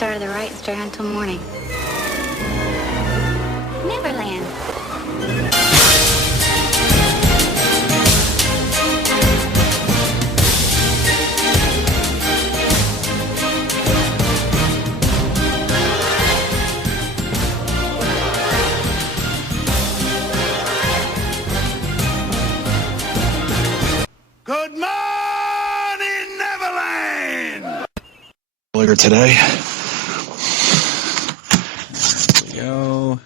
started the right straight until morning. Neverland. Good morning, Neverland! Earlier today. There we go.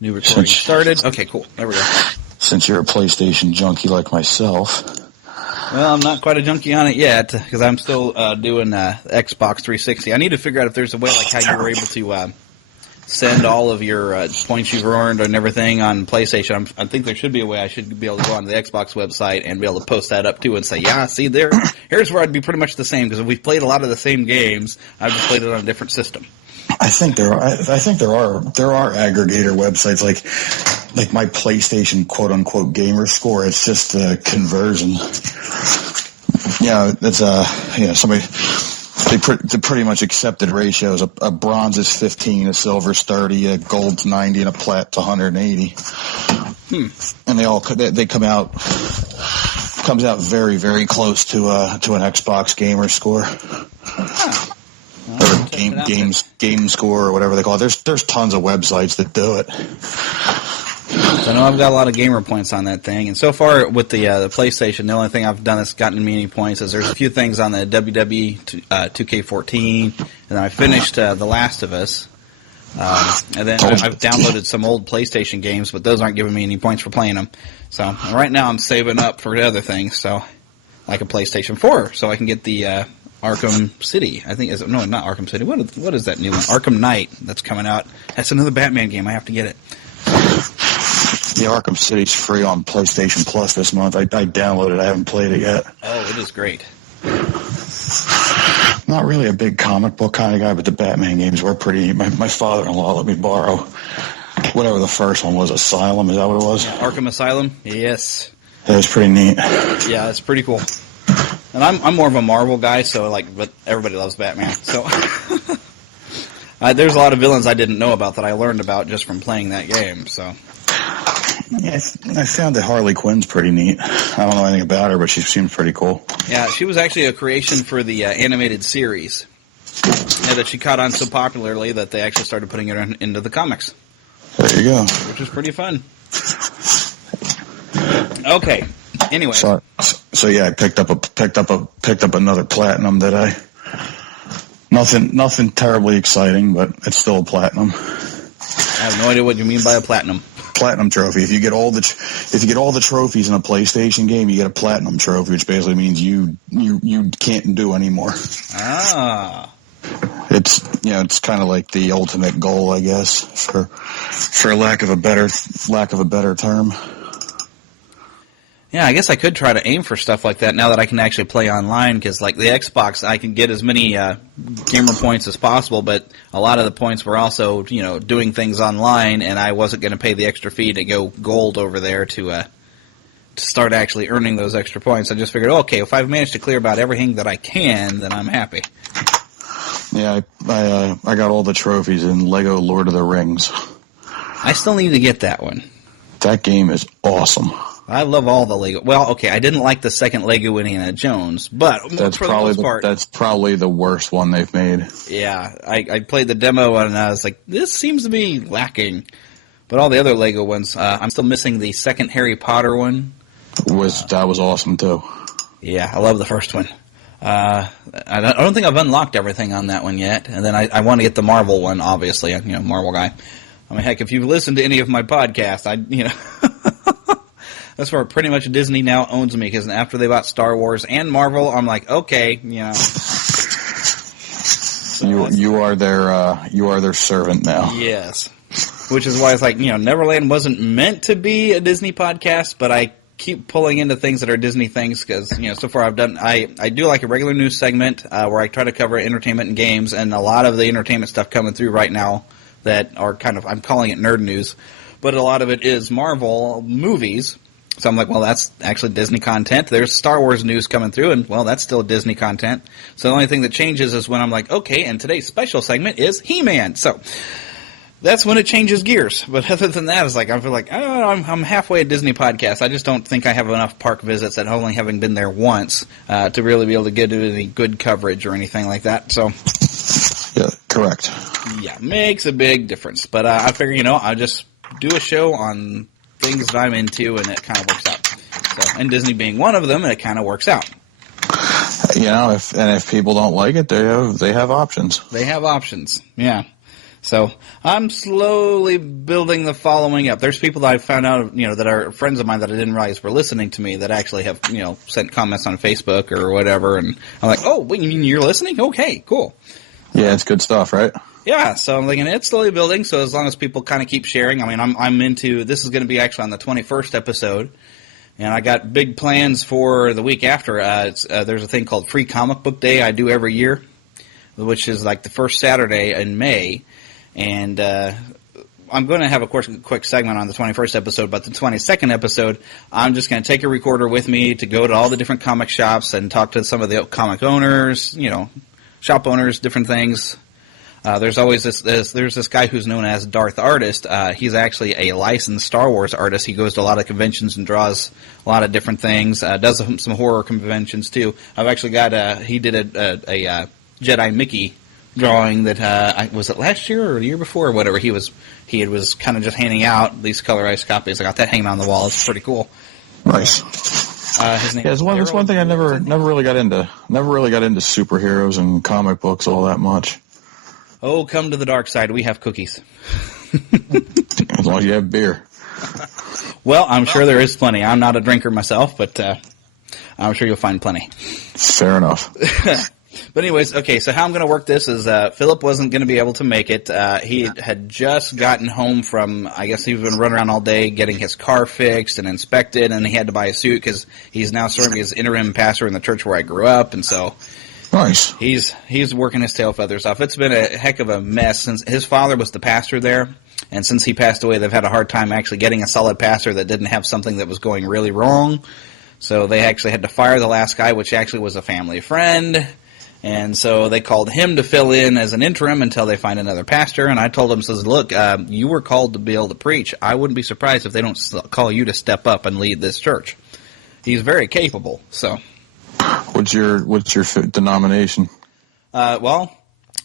New recording started. Okay, cool. There we go. Since you're a PlayStation junkie like myself. Well, I'm not quite a junkie on it yet, because I'm still doing Xbox 360. I need to figure out if there's a way like how you were able to send all of your points you've earned and everything on PlayStation. I think there should be a way I should be able to go on the Xbox website and be able to post that up too and say, yeah, see there, here's where I'd be pretty much the same, because if we've played a lot of the same games, I've just played it on a different system. I think there are aggregator websites like my PlayStation quote unquote gamer score. It's just a conversion. Yeah, it's somebody. They pretty much accepted ratios. A bronze is 15, a silver's 30, a gold's 90, and a plat's 180. And they come out very, very close to an Xbox gamer score. Or game score or whatever they call it. There's tons of websites that do it. So I know I've got a lot of gamer points on that thing, and so far with the PlayStation, the only thing I've done that's gotten me any points is there's a few things on the WWE 2K14, and then I finished The Last of Us, and then I've downloaded some old PlayStation games, but those aren't giving me any points for playing them. So right now I'm saving up for other things, so like a PlayStation 4, so I can get the Arkham City. I think no, not Arkham City. What is that new one? Arkham Knight that's coming out. That's another Batman game. I have to get it. The Arkham City's free on PlayStation Plus this month. I downloaded it. I haven't played it yet. Oh, it is great. Not really a big comic book kind of guy, but the Batman games were pretty. My father-in-law let me borrow whatever the first one was. Asylum, is that what it was? Arkham Asylum? Yes. It was pretty neat. Yeah, it's pretty cool. And I'm more of a Marvel guy, but everybody loves Batman. So there's a lot of villains I didn't know about that I learned about just from playing that game. So. Yeah, I found that Harley Quinn's pretty neat. I don't know anything about her, but she seems pretty cool. Yeah, she was actually a creation for the animated series. Yeah, that she caught on so popularly that they actually started putting her into the comics. There you go. Which was pretty fun. Okay. Anyway. So yeah, I picked up another platinum that nothing terribly exciting, but it's still a platinum. I have no idea what you mean by a platinum. Platinum trophy. If you get all the trophies in a PlayStation game, you get a platinum trophy, which basically means you can't do anymore. Ah. It's kind of like the ultimate goal, I guess, for lack of a better term. Yeah, I guess I could try to aim for stuff like that now that I can actually play online, because like the Xbox, I can get as many gamer points as possible, but a lot of the points were also, doing things online, and I wasn't going to pay the extra fee to go gold over there to start actually earning those extra points. I just figured, okay, if I've managed to clear about everything that I can, then I'm happy. Yeah, I got all the trophies in Lego Lord of the Rings. I still need to get that one. That game is awesome. I love all the Lego. Well, okay, I didn't like the second Lego Indiana Jones, but that's probably the worst one they've made. Yeah, I played the demo and I was like, this seems to be lacking. But all the other Lego ones, I'm still missing the second Harry Potter one. That was awesome too. Yeah, I love the first one. I don't think I've unlocked everything on that one yet, and then I want to get the Marvel one, obviously. Marvel guy. I mean, heck, if you've listened to any of my podcasts, that's where pretty much Disney now owns me, because after they bought Star Wars and Marvel, I'm like, okay, So you are their servant now. Yes, which is why it's like Neverland wasn't meant to be a Disney podcast, but I keep pulling into things that are Disney things because so far I do like a regular news segment where I try to cover entertainment and games, and a lot of the entertainment stuff coming through right now that are kind of, I'm calling it nerd news, but a lot of it is Marvel movies. So I'm like, well, that's actually Disney content. There's Star Wars news coming through, and, well, that's still Disney content. So the only thing that changes is when I'm like, okay, and today's special segment is He-Man. So that's when it changes gears. But other than that, it's like, I feel like, oh, I'm halfway a Disney podcast. I just don't think I have enough park visits, and only having been there once, to really be able to get any good coverage or anything like that. So, yeah, correct. Yeah, makes a big difference. But I figure, I'll just do a show on things that I'm into, and it kind of works out. So, and Disney being one of them, it kind of works out. If people don't like it, they have options. They have options, yeah. So I'm slowly building the following up. There's people that I found out, that are friends of mine that I didn't realize were listening to me that actually have, sent comments on Facebook or whatever, and I'm like, oh, wait, you mean you're listening? Okay, cool. Yeah, it's good stuff, right? Yeah, so I'm thinking it's slowly building, so as long as people kind of keep sharing. I mean, I'm into, this is going to be actually on the 21st episode, and I got big plans for the week after. There's a thing called Free Comic Book Day I do every year, which is like the first Saturday in May, and I'm going to have a quick segment on the 21st episode, but the 22nd episode, I'm just going to take a recorder with me to go to all the different comic shops and talk to some of the comic owners, shop owners, different things. There's always there's this guy who's known as Darth Artist. He's actually a licensed Star Wars artist. He goes to a lot of conventions and draws a lot of different things. Does some horror conventions too. I've actually got he did a Jedi Mickey drawing that was it last year or the year before or whatever. He was kind of just handing out these colorized copies. I got that hanging on the wall. It's pretty cool. Nice. His name it's one thing I never really got into. Never really got into superheroes and comic books all that much. Oh, come to the dark side. We have cookies. As long as you have beer. Well, I'm sure there is plenty. I'm not a drinker myself, but I'm sure you'll find plenty. Fair enough. But anyways, okay, so how I'm going to work this is Philip wasn't going to be able to make it. He had just gotten home from, I guess he's been running around all day getting his car fixed and inspected, and he had to buy a suit because he's now serving as interim pastor in the church where I grew up, and so... Nice. He's working his tail feathers off. It's been a heck of a mess since his father was the pastor there, and since he passed away, they've had a hard time actually getting a solid pastor that didn't have something that was going really wrong. So they actually had to fire the last guy, which actually was a family friend, and so they called him to fill in as an interim until they find another pastor. And I told him, look, you were called to be able to preach. I wouldn't be surprised if they don't call you to step up and lead this church. He's very capable, so... What's your denomination? Well,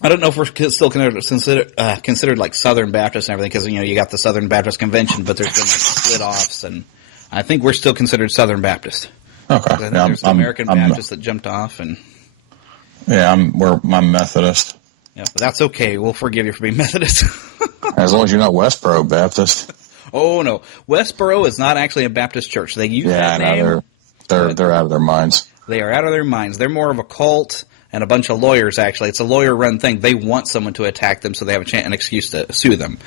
I don't know if we're still considered like Southern Baptist and everything, because you got the Southern Baptist Convention, but there's been like split offs, and I think we're still considered Southern Baptist. Okay, I think there's the American Baptist that jumped off, and I'm Methodist. Yeah, but that's okay. We'll forgive you for being Methodist. As long as you're not Westboro Baptist. Oh no, Westboro is not actually a Baptist church. They use that name. They're out of their minds. They are out of their minds. They're more of a cult and a bunch of lawyers, actually. It's a lawyer-run thing. They want someone to attack them so they have an excuse to sue them.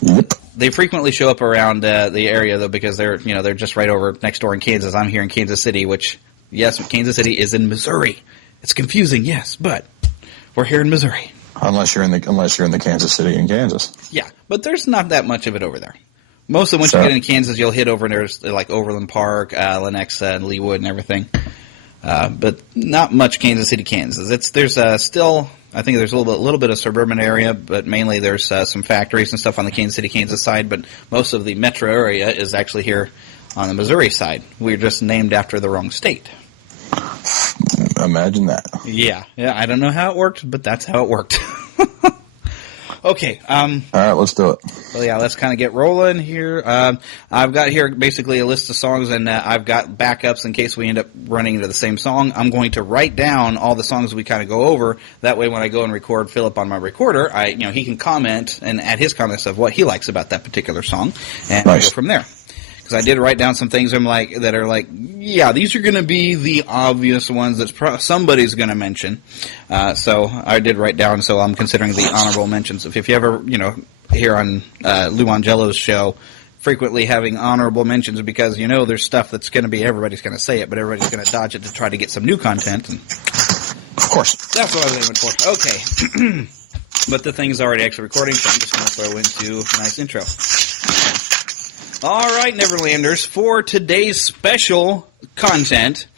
Yep. They frequently show up around the area, though, because they're just right over next door in Kansas. I'm here in Kansas City, which, yes, Kansas City is in Missouri. It's confusing, yes, but we're here in Missouri. Unless you're in the Kansas City in Kansas. Yeah, but there's not that much of it over there. Most of once you get into Kansas, you'll hit over and there's like Overland Park, Lenexa, and Leawood and everything. But not much Kansas City, Kansas. There's still, I think there's a little bit of suburban area, but mainly there's some factories and stuff on the Kansas City, Kansas side. But most of the metro area is actually here on the Missouri side. We're just named after the wrong state. Imagine that. Yeah. I don't know how it worked, but that's how it worked. Okay. All right, let's do it. Well, yeah, let's kind of get rolling here. I've got here basically a list of songs, and I've got backups in case we end up running into the same song. I'm going to write down all the songs we kind of go over. That way, when I go and record Philip on my recorder, he can comment and add his comments of what he likes about that particular song, and we'll go from there. Because I did write down some things that are like, yeah, these are going to be the obvious ones that somebody's going to mention. So I did write down, so I'm considering the honorable mentions. If you ever, hear on Lou Angelo's show, frequently having honorable mentions because, there's stuff that's going to be, everybody's going to say it, but everybody's going to dodge it to try to get some new content. And of course. That's what I was aiming for. Okay. But the thing's already actually recording, so I'm just going to throw into a nice intro. All right, Neverlanders, for today's special content,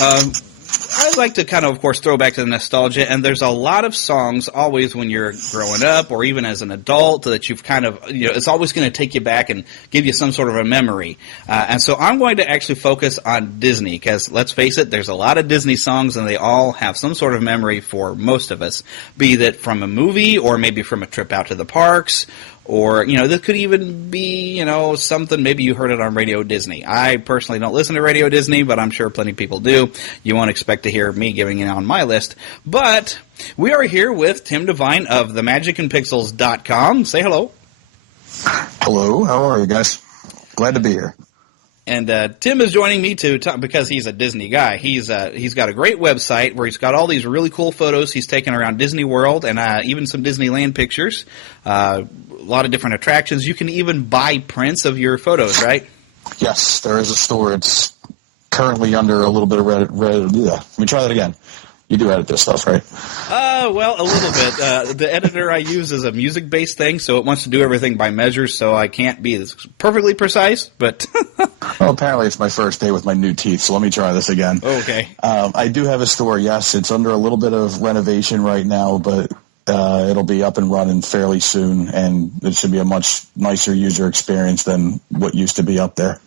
I'd like to kind of course, throw back to the nostalgia, and there's a lot of songs always when you're growing up or even as an adult that you've kind of, it's always going to take you back and give you some sort of a memory. And so I'm going to actually focus on Disney because, let's face it, there's a lot of Disney songs and they all have some sort of memory for most of us, be that from a movie or maybe from a trip out to the parks. Or, this could even be, something, maybe you heard it on Radio Disney. I personally don't listen to Radio Disney, but I'm sure plenty of people do. You won't expect to hear me giving it on my list. But we are here with Tim Devine of themagicandpixels.com. Say hello. Hello, how are you guys? Glad to be here. And Tim is joining me to talk because he's a Disney guy. He's got a great website where he's got all these really cool photos he's taken around Disney World and even some Disneyland pictures. A lot of different attractions. You can even buy prints of your photos, right? Yes, there is a store. It's currently under a little bit of red. Yeah. Let me try that again. You do edit this stuff, right? Well, a little bit. The editor I use is a music-based thing, so it wants to do everything by measure, so I can't be perfectly precise, but... Well, apparently it's my first day with my new teeth, so let me try this again. Okay. I do have a store, yes. It's under a little bit of renovation right now, but it'll be up and running fairly soon, and it should be a much nicer user experience than what used to be up there.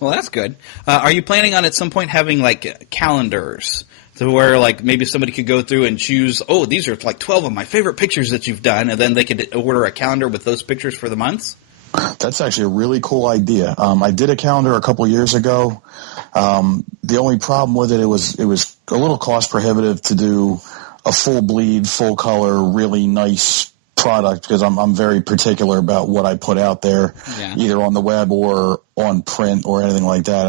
Well, that's good. Are you planning on at some point having, calendars? To where, maybe somebody could go through and choose, these are 12 of my favorite pictures that you've done, and then they could order a calendar with those pictures for the months? That's actually a really cool idea. I did a calendar a couple years ago. The only problem with it was a little cost prohibitive to do a full bleed, full color, really nice product because I'm very particular about what I put out there, either on the web or on print or anything like that.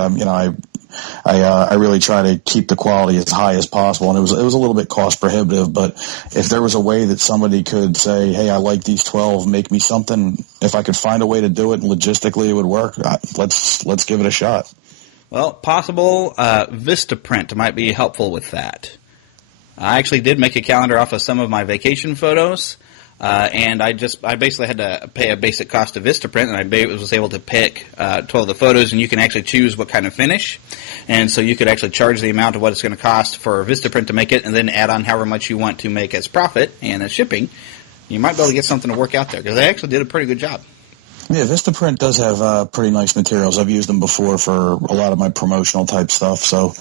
I really try to keep the quality as high as possible, and it was a little bit cost prohibitive. But if there was a way that somebody could say, "Hey, I like these 12, make me something," if I could find a way to do it and logistically it would work, let's give it a shot. Well, possible Vistaprint might be helpful with that. I actually did make a calendar off of some of my vacation photos. And I basically had to pay a basic cost of Vistaprint, and I was able to pick 12 of the photos, and you can actually choose what kind of finish. And so you could actually charge the amount of what it's going to cost for Vistaprint to make it, and then add on however much you want to make as profit and as shipping. You might be able to get something to work out there, because they actually did a pretty good job. Yeah, Vistaprint does have pretty nice materials. I've used them before for a lot of my promotional type stuff, so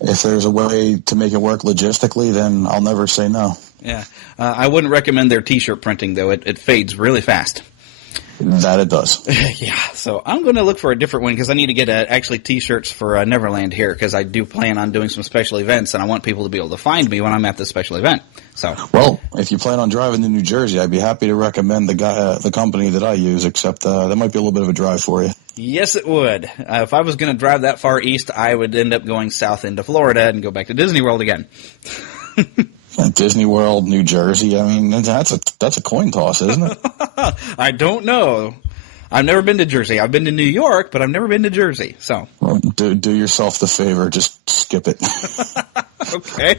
if there's a way to make it work logistically, then I'll never say no. Yeah. I wouldn't recommend their T-shirt printing, though. It fades really fast. That it does. Yeah. So I'm going to look for a different one because I need to get actually T-shirts for Neverland here because I do plan on doing some special events, and I want people to be able to find me when I'm at this special event. So. Well, if you plan on driving to New Jersey, I'd be happy to recommend the company that I use, except that might be a little bit of a drive for you. Yes, it would. If I was going to drive that far east, I would end up going south into Florida and go back to Disney World again. Disney World, New Jersey. I mean, that's a coin toss, isn't it? I don't know. I've never been to Jersey. I've been to New York, but I've never been to Jersey. So, well, do yourself the favor. Just skip it. Okay.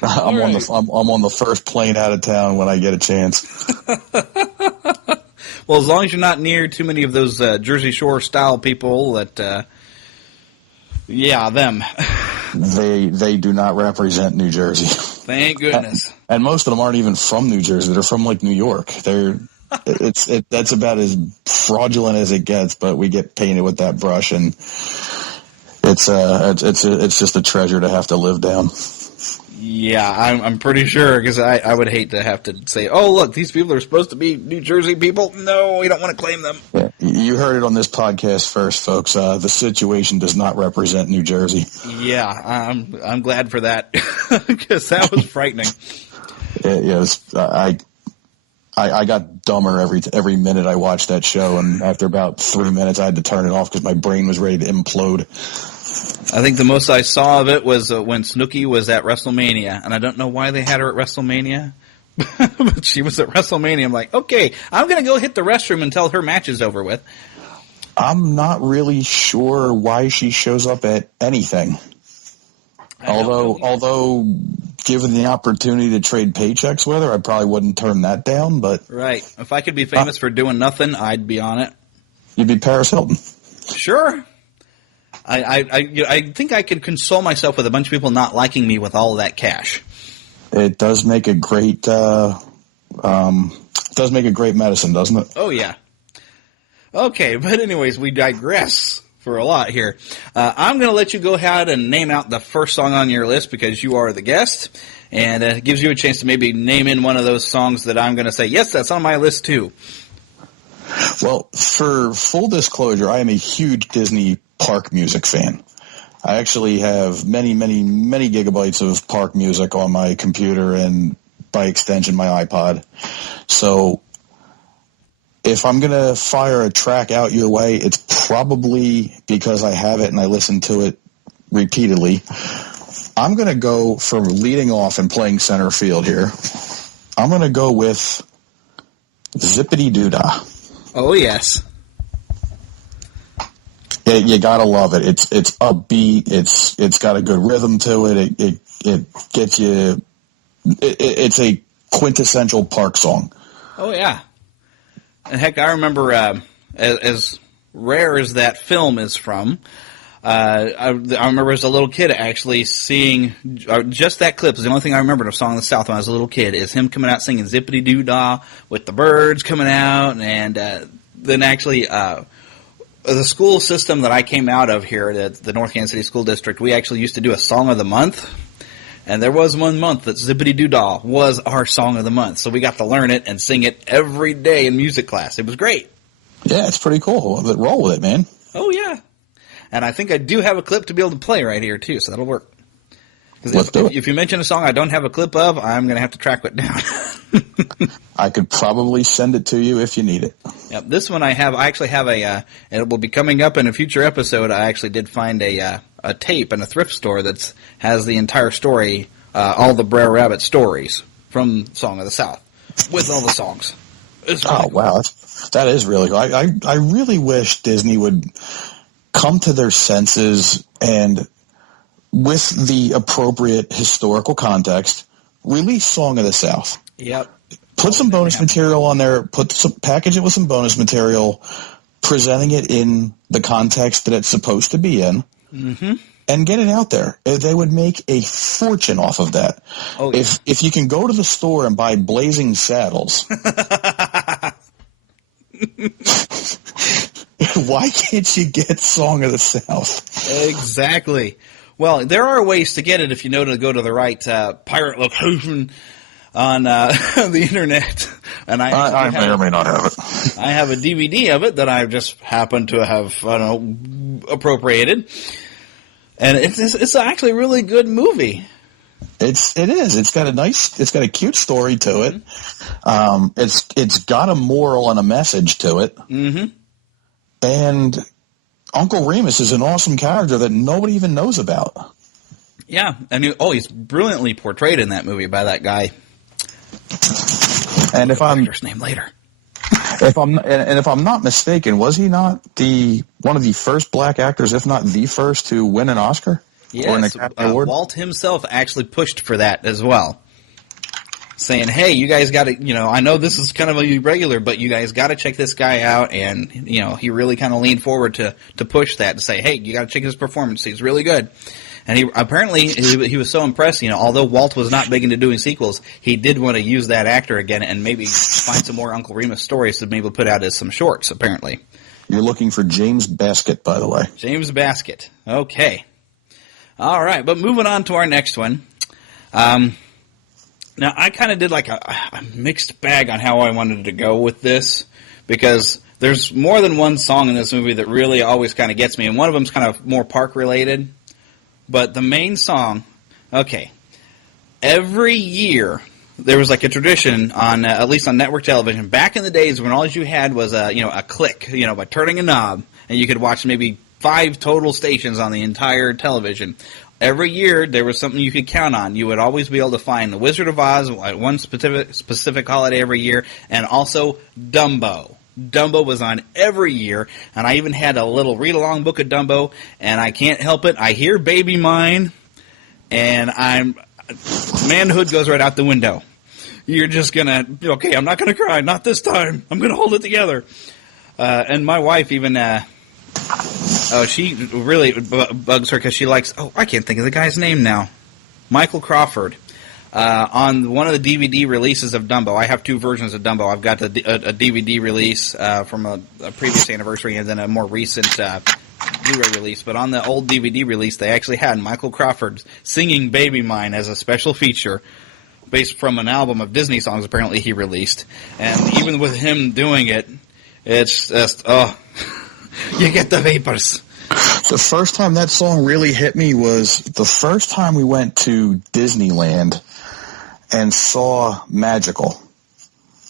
I'm on the first plane out of town when I get a chance. Well, as long as you're not near too many of those Jersey Shore style people that, them. They do not represent New Jersey. Thank goodness. And most of them aren't even from New Jersey. They're from New York. That's about as fraudulent as it gets. But we get painted with that brush, and it's just a treasure to have to live down. Yeah, I'm pretty sure because I would hate to have to say, oh, look, these people are supposed to be New Jersey people. No, we don't want to claim them. Yeah, you heard it on this podcast first, folks. The situation does not represent New Jersey. Yeah, I'm glad for that because that was frightening. Yes, I got dumber every minute I watched that show, and after about 3 minutes, I had to turn it off because my brain was ready to implode. I think the most I saw of it was when Snooki was at WrestleMania, and I don't know why they had her at WrestleMania, but she was at WrestleMania. I'm like, okay, I'm going to go hit the restroom until her match is over with. I'm not really sure why she shows up at anything. Although, given the opportunity to trade paychecks with her, I probably wouldn't turn that down. But right, if I could be famous for doing nothing, I'd be on it. You'd be Paris Hilton. Sure. I think I could console myself with a bunch of people not liking me with all of that cash. It does make a great medicine, doesn't it? Oh, yeah. Okay, but anyways, we digress for a lot here. I'm going to let you go ahead and name out the first song on your list because you are the guest, and it gives you a chance to maybe name in one of those songs that I'm going to say, yes, that's on my list too. Well, for full disclosure, I am a huge Disney park music fan. I actually have many, many, many gigabytes of park music on my computer and, by extension, my iPod. So if I'm going to fire a track out your way, it's probably because I have it and I listen to it repeatedly. I'm going to go for leading off and playing center field here. I'm going to go with Zippity Doo-Dah. Oh, yes. You gotta love it. It's upbeat. It's got a good rhythm to it. It gets you. It's a quintessential park song. Oh, yeah. And heck, I remember as rare as that film is from, I remember as a little kid actually seeing just that clip. Is the only thing I remember of Song of the South when I was a little kid is him coming out singing Zippity Doo Dah with the birds coming out, and then actually the school system that I came out of here, the North Kansas City School District, we actually used to do a Song of the Month. And there was one month that Zippity Doo Dah was our Song of the Month. So we got to learn it and sing it every day in music class. It was great. Yeah, it's pretty cool. Roll with it, man. Oh, yeah. And I think I do have a clip to be able to play right here, too, so that'll work. Let's do it. If you mention a song I don't have a clip of, I'm going to have to track it down. I could probably send it to you if you need it. Yep, this one I actually have and it will be coming up in a future episode. I actually did find a tape in a thrift store that has the entire story, all the Brer Rabbit stories from Song of the South, with all the songs. Oh, wow. That is really cool. I really wish Disney would come to their senses and, with the appropriate historical context, release Song of the South. Yep. Put some bonus material on there. Package it with some bonus material, presenting it in the context that it's supposed to be in, and get it out there. They would make a fortune off of that. Oh, yeah. If you can go to the store and buy Blazing Saddles, why can't you get Song of the South? Exactly. Well, there are ways to get it if you know to go to the right pirate location on the internet. And I may or may not have it. I have a DVD of it that I've just happened to have, appropriated. And it's actually a really good movie. It is. It's got a cute story to it. It's got a moral and a message to it. Mm-hmm. And Uncle Remus is an awesome character that nobody even knows about. Yeah, and he's brilliantly portrayed in that movie by that guy. And if I'm name later, if I'm not mistaken, was he not one of the first black actors, if not the first, to win an Oscar? Yes, Walt himself actually pushed for that as well, saying, "Hey, you guys got to, I know this is kind of irregular, but you guys got to check this guy out." And he really kind of leaned forward to push that, to say, "Hey, you got to check his performance; he's really good." And he was so impressed. Although Walt was not big into doing sequels, he did want to use that actor again and maybe find some more Uncle Remus stories to maybe put out as some shorts. Apparently, you're looking for James Baskett, by the way. James Baskett. Okay. All right, but moving on to our next one. Now, I kind of did like a mixed bag on how I wanted to go with this, because there's more than one song in this movie that really always kind of gets me, and one of them's kind of more park-related. But the main song, okay, every year there was like a tradition on, at least on network television, back in the days when all you had was a click, by turning a knob, and you could watch maybe 5 total stations on the entire television. Every year, there was something you could count on. You would always be able to find The Wizard of Oz at one specific holiday every year, and also Dumbo. Dumbo was on every year, and I even had a little read-along book of Dumbo, and I can't help it. I hear Baby Mine, and manhood goes right out the window. You're just going to, okay, I'm not going to cry, not this time. I'm going to hold it together. And my wife even, she really bugs her because she likes, I can't think of the guy's name now. Michael Crawford. On one of the DVD releases of Dumbo, I have two versions of Dumbo. I've got a DVD release from a previous anniversary and then a more recent Blu-ray release. But on the old DVD release, they actually had Michael Crawford singing Baby Mine as a special feature based from an album of Disney songs apparently he released. And even with him doing it, it's just, you get the vapors. The first time that song really hit me was the first time we went to Disneyland and saw Magical.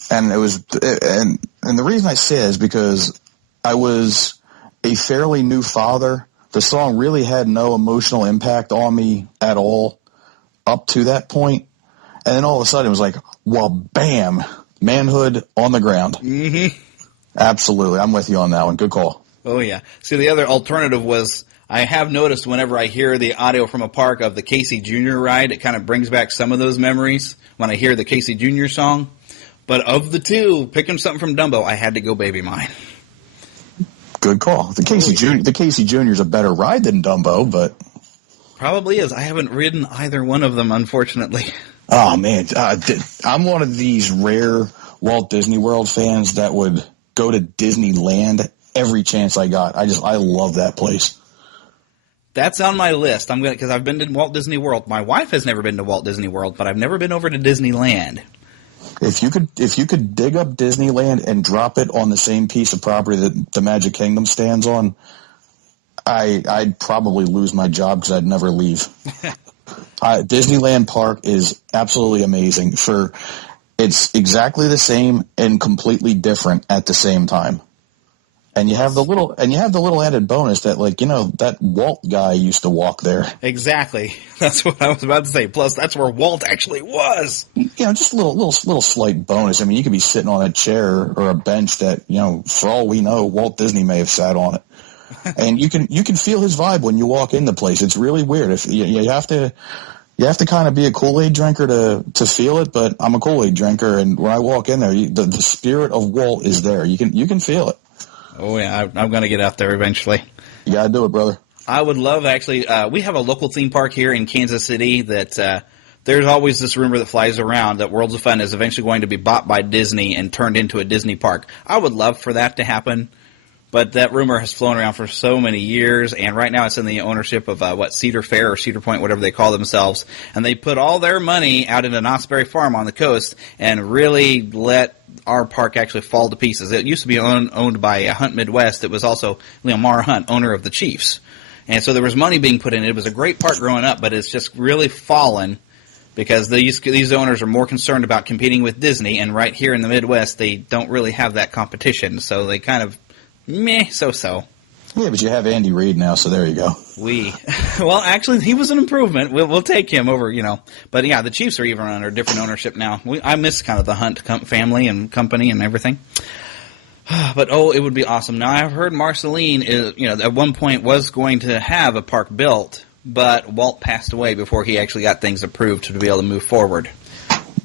And it was, and the reason I say it is because I was a fairly new father. The song really had no emotional impact on me at all up to that point. And then all of a sudden it was like, well, bam, manhood on the ground. Mm-hmm. Absolutely. I'm with you on that one. Good call. Oh, yeah. See, the other alternative was I have noticed whenever I hear the audio from a park of the Casey Jr. ride, it kind of brings back some of those memories when I hear the Casey Jr. song. But of the two, picking something from Dumbo, I had to go Baby Mine. Good call. The Casey Jr. is a better ride than Dumbo, but probably is. I haven't ridden either one of them, unfortunately. Oh, man. I'm one of these rare Walt Disney World fans that would go to Disneyland every chance I got. I love that place. That's on my list. Because I've been to Walt Disney World. My wife has never been to Walt Disney World, but I've never been over to Disneyland. If you could dig up Disneyland and drop it on the same piece of property that the Magic Kingdom stands on, I'd probably lose my job because I'd never leave. Disneyland Park is absolutely amazing. It's exactly the same and completely different at the same time. And you have the little added bonus that, like, you know, that Walt guy used to walk there. Exactly. That's what I was about to say. Plus, that's where Walt actually was. You know, just a little slight bonus. I mean, you could be sitting on a chair or a bench that, you know, for all we know, Walt Disney may have sat on it. And you can feel his vibe when you walk in the place. It's really weird. If you have to kind of be a Kool-Aid drinker to feel it, but I'm a Kool-Aid drinker, and when I walk in there, the spirit of Walt is there. You can feel it. Oh, yeah, I'm going to get out there eventually. You got to do it, brother. I would love, actually, we have a local theme park here in Kansas City that there's always this rumor that flies around that Worlds of Fun is eventually going to be bought by Disney and turned into a Disney park. I would love for that to happen, but that rumor has flown around for so many years, and right now it's in the ownership of, Cedar Fair or Cedar Point, whatever they call themselves, and they put all their money out into Knott's Berry Farm on the coast and really let our park actually fall to pieces. It used to be owned by Hunt Midwest. It was also Mara Hunt, owner of the Chiefs. And so there was money being put in. It was a great park growing up, but it's just really fallen because these owners are more concerned about competing with Disney, and right here in the Midwest, they don't really have that competition. So they kind of so-so. Yeah, but you have Andy Reid now, so there you go. Well, actually, he was an improvement. We'll take him over, you know. But yeah, the Chiefs are even under different ownership now. I miss kind of the Hunt family and company and everything. But it would be awesome. Now I've heard Marceline at one point was going to have a park built, but Walt passed away before he actually got things approved to be able to move forward.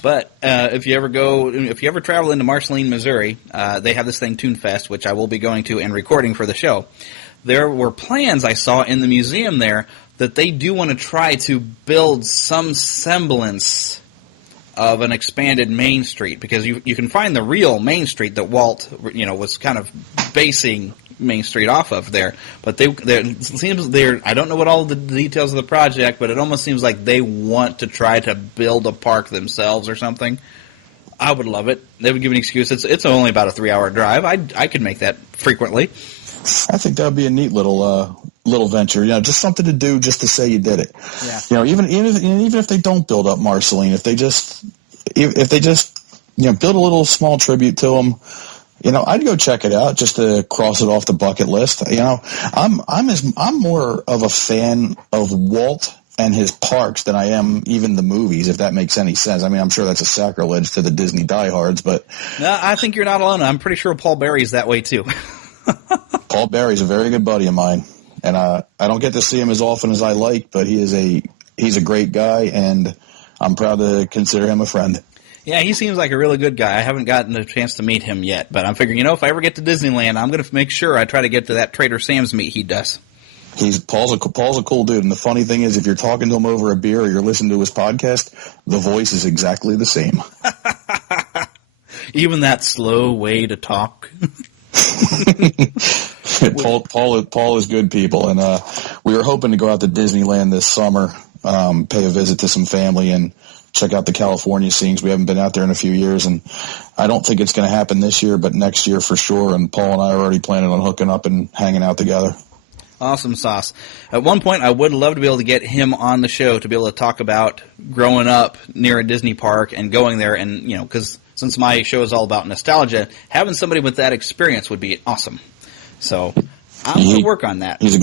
But if you ever travel into Marceline, Missouri, they have this thing, Toon Fest, which I will be going to and recording for the show. There were plans I saw in the museum there that they do want to try to build some semblance of an expanded Main Street, because you can find the real Main Street that Walt was kind of basing Main Street off of there. But it seems I don't know what all the details of the project, but it almost seems like they want to try to build a park themselves or something. I would love it. They would give an excuse. It's only about a 3-hour drive. I could make that frequently. I think that would be a neat little venture. You know, just something to do just to say you did it. Yeah. You know, even if they don't build up Marceline, if they just build a little small tribute to him. You know, I'd go check it out just to cross it off the bucket list. You know, I'm more of a fan of Walt and his parks than I am even the movies, if that makes any sense. I mean, I'm sure that's a sacrilege to the Disney diehards, but no, I think you're not alone. I'm pretty sure Paul Berry's that way too. Paul Berry's a very good buddy of mine, and I don't get to see him as often as I like, but he's a great guy, and I'm proud to consider him a friend. Yeah, he seems like a really good guy. I haven't gotten a chance to meet him yet, but I'm figuring, if I ever get to Disneyland, I'm going to make sure I try to get to that Trader Sam's meet he does. Paul's a cool dude, and the funny thing is, if you're talking to him over a beer or you're listening to his podcast, the voice is exactly the same. Even that slow way to talk. Paul is good people, and we were hoping to go out to Disneyland this summer, pay a visit to some family, and check out the California scenes. We haven't been out there in a few years, and I don't think it's going to happen this year, but next year for sure. And Paul and I are already planning on hooking up and hanging out together. Awesome sauce. At one point, I would love to be able to get him on the show to be able to talk about growing up near a Disney park and going there. And, because since my show is all about nostalgia, having somebody with that experience would be awesome. So I'm going to work on that. He's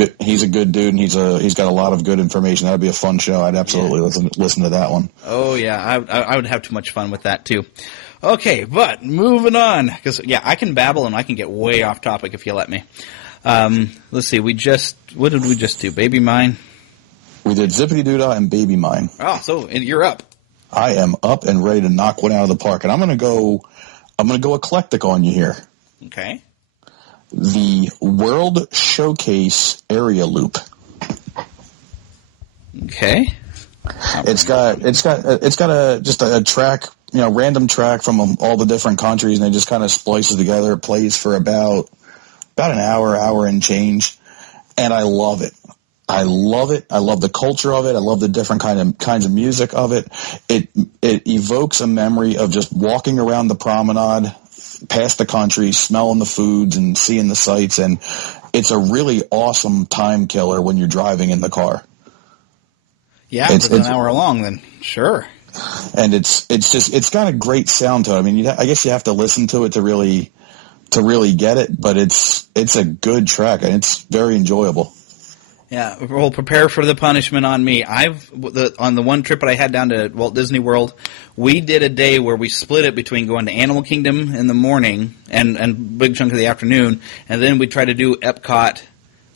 a good dude, and he's got a lot of good information. That'd be a fun show. I'd absolutely listen to that one. Oh, yeah. I would have too much fun with that, too. Okay, but moving on. Because, I can babble and I can get way off topic if you let me. Let's see, what did we just do? Baby Mine? We did Zippity Doodah and Baby Mine. Oh, so you're up. I am up and ready to knock one out of the park, and I'm going to go eclectic on you here. Okay. The World Showcase area loop. Okay. It's got a track, random track from all the different countries, and it just kind of splices together. It plays for about an hour and change, and I love it. I love it. I love the culture of it. I love the different kinds of music of it. It evokes a memory of just walking around the promenade, past the country, smelling the foods and seeing the sights, and it's a really awesome time killer when you're driving in the car. Yeah, it's an hour long, then sure. And it's got a great sound to it. I mean, I guess you have to listen to it to really get it, but it's a good track, and it's very enjoyable. Yeah, well, prepare for the punishment on me. On the one trip that I had down to Walt Disney World, we did a day where we split it between going to Animal Kingdom in the morning and big chunk of the afternoon, and then we tried to do Epcot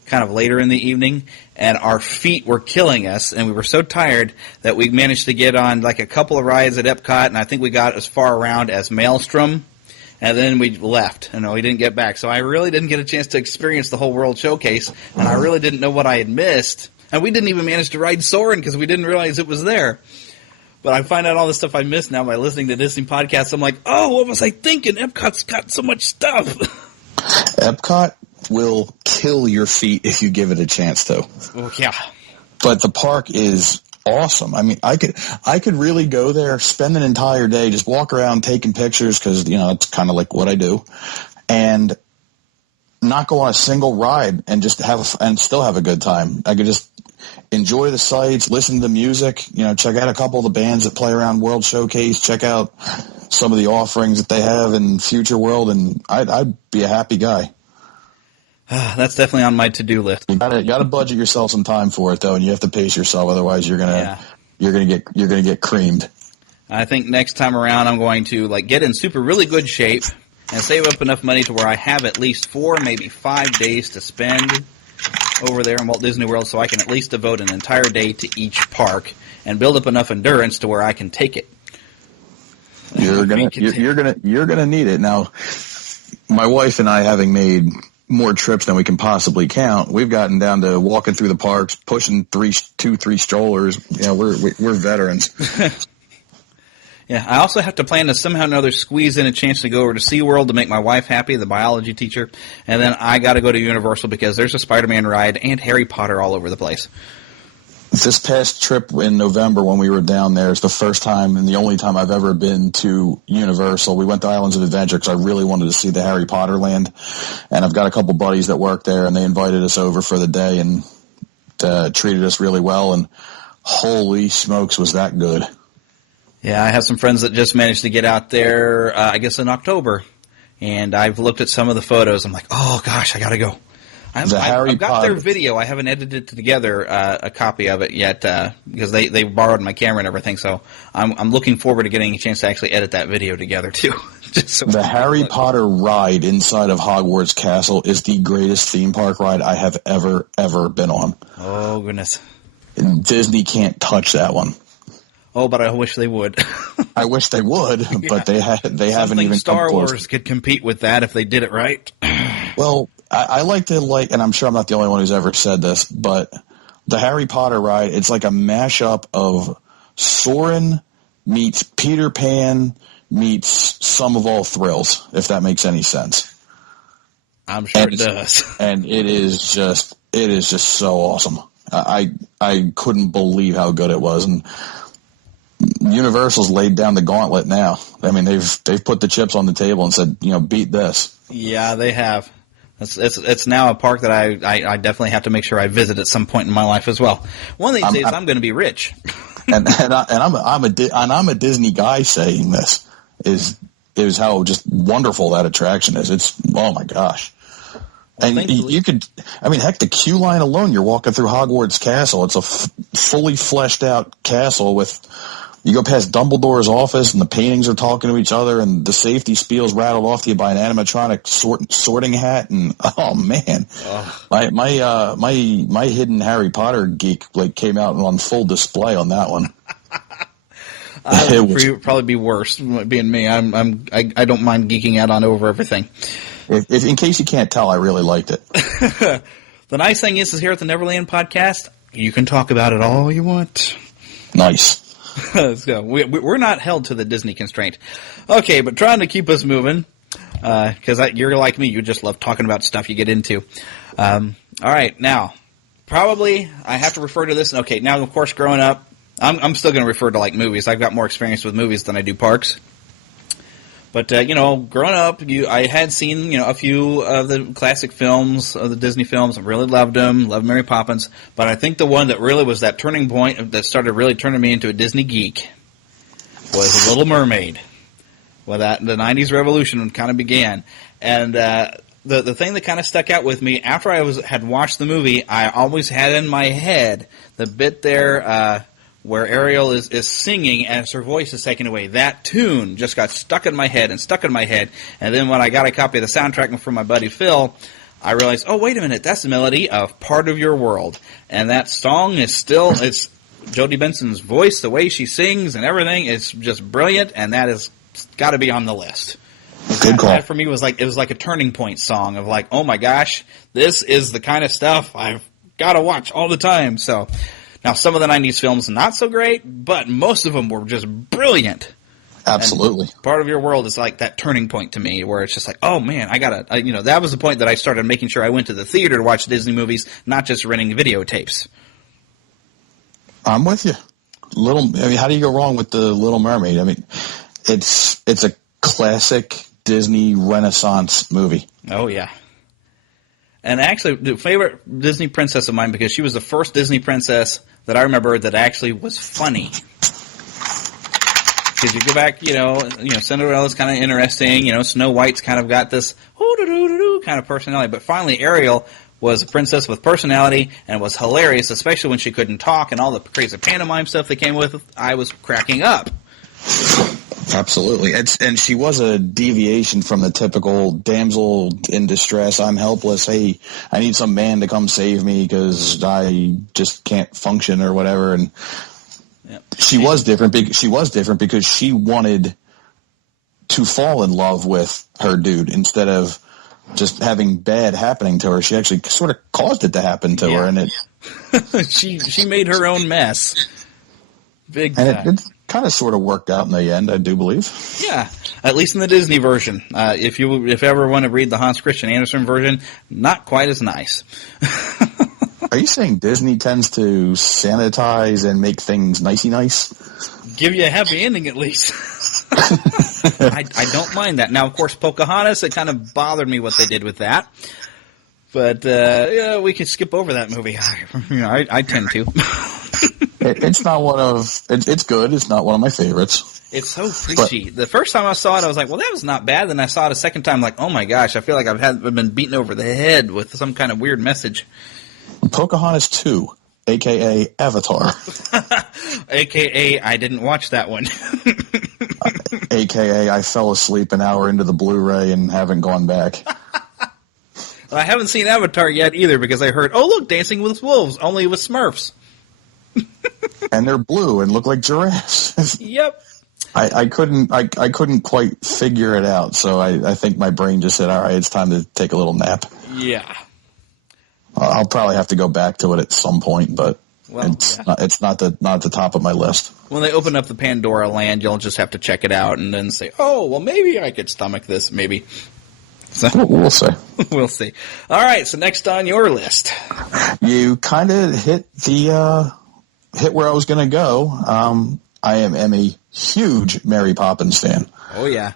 kind of later in the evening, and our feet were killing us, and we were so tired that we managed to get on like a couple of rides at Epcot, and I think we got as far around as Maelstrom. And then we left, and we didn't get back. So I really didn't get a chance to experience the whole World Showcase, and I really didn't know what I had missed. And we didn't even manage to ride Soarin' because we didn't realize it was there. But I find out all the stuff I missed now by listening to Disney podcasts. I'm like, oh, what was I thinking? Epcot's got so much stuff. Epcot will kill your feet if you give it a chance to. Oh, yeah. But the park is awesome. I mean, I could really go there, spend an entire day, just walk around taking pictures because, it's kind of like what I do, and not go on a single ride and just still have a good time. I could just enjoy the sights, listen to the music, check out a couple of the bands that play around World Showcase, check out some of the offerings that they have in Future World, and I'd be a happy guy. That's definitely on my to-do list. You gotta budget yourself some time for it though, and you have to pace yourself. Otherwise, you're gonna get creamed. I think next time around, I'm going to get in really good shape and save up enough money to where I have at least 4, maybe 5 days to spend over there in Walt Disney World, so I can at least devote an entire day to each park and build up enough endurance to where I can take it. You're gonna need it. Now, my wife and I, having made more trips than we can possibly count, we've gotten down to walking through the parks, pushing 3 strollers. We're veterans. Yeah, I also have to plan to somehow or another squeeze in a chance to go over to SeaWorld to make my wife happy, the biology teacher, and then I got to go to Universal because there's a Spider-Man ride and Harry Potter all over the place. This past trip in November when we were down there is the first time and the only time I've ever been to Universal. We went to Islands of Adventure because I really wanted to see the Harry Potter land, and I've got a couple buddies that work there, and they invited us over for the day and treated us really well, and holy smokes, was that good. Yeah, I have some friends that just managed to get out there, I guess in October, and I've looked at some of the photos. I'm like, oh gosh, I got to go. I've got their video. I haven't edited together a copy of it yet because they borrowed my camera and everything. So I'm looking forward to getting a chance to actually edit that video together too. The Harry Potter ride inside of Hogwarts Castle is the greatest theme park ride I have ever been on. Oh goodness! And Disney can't touch that one. Oh, but I wish they would. I wish they would, but they haven't even Star come close. Wars could compete with that if they did it right. Well, I like to and I'm sure I'm not the only one who's ever said this, but the Harry Potter ride, it's like a mashup of Soarin' meets Peter Pan meets Sum of All Thrills, if that makes any sense. I'm sure it does. And it is just so awesome. I couldn't believe how good it was, and Universal's laid down the gauntlet now. I mean, they've put the chips on the table and said, beat this. Yeah, they have. It's now a park that I definitely have to make sure I visit at some point in my life as well. One of these days, I'm going to be rich. and I'm a Disney guy saying this is how just wonderful that attraction is. It's, oh my gosh. And you could, heck, the queue line alone, you're walking through Hogwarts Castle. It's a fully fleshed out castle with, you go past Dumbledore's office and the paintings are talking to each other and the safety spiel's rattled off to you by an animatronic sorting hat. And, oh man, my hidden Harry Potter geek came out on full display on that one. I would probably be worse being me. I don't mind geeking out on over everything. If in case you can't tell, I really liked it. The nice thing is here at the Neverland podcast, you can talk about it all you want. Nice. So we're not held to the Disney constraint. Okay, but trying to keep us moving, because you're like me, you just love talking about stuff you get into. All right, now, probably I have to refer to this. Okay, now, of course, growing up, I'm still going to refer to movies. I've got more experience with movies than I do parks. But, growing up, I had seen, a few of the classic films, of the Disney films. I really loved them, loved Mary Poppins. But I think the one that really was that turning point that started really turning me into a Disney geek was The Little Mermaid. Well, the 90s revolution kind of began. And the thing that kind of stuck out with me, after I had watched the movie, I always had in my head the bit there where Ariel is singing as her voice is taken away. That tune just got stuck in my head. And then when I got a copy of the soundtrack from my buddy Phil, I realized, oh, wait a minute, that's the melody of Part of Your World. And that song is still, it's Jodie Benson's voice, the way she sings and everything is just brilliant, and that has got to be on the list. Good call. That for me was it was like a turning point song of oh my gosh, this is the kind of stuff I've got to watch all the time. So, now, some of the 90s films not so great, but most of them were just brilliant. Absolutely. And Part of Your World is like that turning point to me where it's just oh man, that was the point that I started making sure I went to the theater to watch Disney movies, not just renting videotapes. I'm with you. How do you go wrong with The Little Mermaid? It's a classic Disney Renaissance movie. Oh, yeah. And actually, the favorite Disney princess of mine, because she was the first Disney princess that I remember that actually was funny. Because you go back, Cinderella's kind of interesting. Snow White's kind of got this kind of personality. But finally, Ariel was a princess with personality and was hilarious, especially when she couldn't talk and all the crazy pantomime stuff that came with it. I was cracking up. Absolutely. And she was a deviation from the typical damsel in distress, I'm helpless, hey, I need some man to come save me because I just can't function or whatever. And she was different because she wanted to fall in love with her dude instead of just having bad happening to her. She actually sort of caused it to happen to her. And she made her own mess. Big time. And it kind of sort of worked out in the end, I do believe. Yeah, at least in the Disney version. If you ever want to read the Hans Christian Andersen version, not quite as nice. Are you saying Disney tends to sanitize and make things nicey nice? Give you a happy ending at least. I don't mind that. Now, of course, Pocahontas, it kind of bothered me what they did with that. But we can skip over that movie. I tend to. It's not one of. It's good. It's not one of my favorites. It's so preachy. The first time I saw it, I was like, "Well, that was not bad." Then I saw it a second time, like, "Oh my gosh!" I feel like I've been beaten over the head with some kind of weird message. Pocahontas 2, a.k.a. Avatar, a.k.a. I didn't watch that one, a.k.a. I fell asleep an hour into the Blu-ray and haven't gone back. I haven't seen Avatar yet either because I heard, "Oh look, Dancing with Wolves," only with Smurfs. And they're blue and look like giraffes. Yep. I couldn't quite figure it out, so I think my brain just said, all right, it's time to take a little nap. Yeah. I'll probably have to go back to it at some point, but it's not at the top of my list. When they open up the Pandora land, you'll just have to check it out and then say, oh, well, maybe I could stomach this, maybe. So, we'll see. We'll see. All right, so next on your list. You kind of hit where I was going to go. I am a huge Mary Poppins fan. Oh, yeah.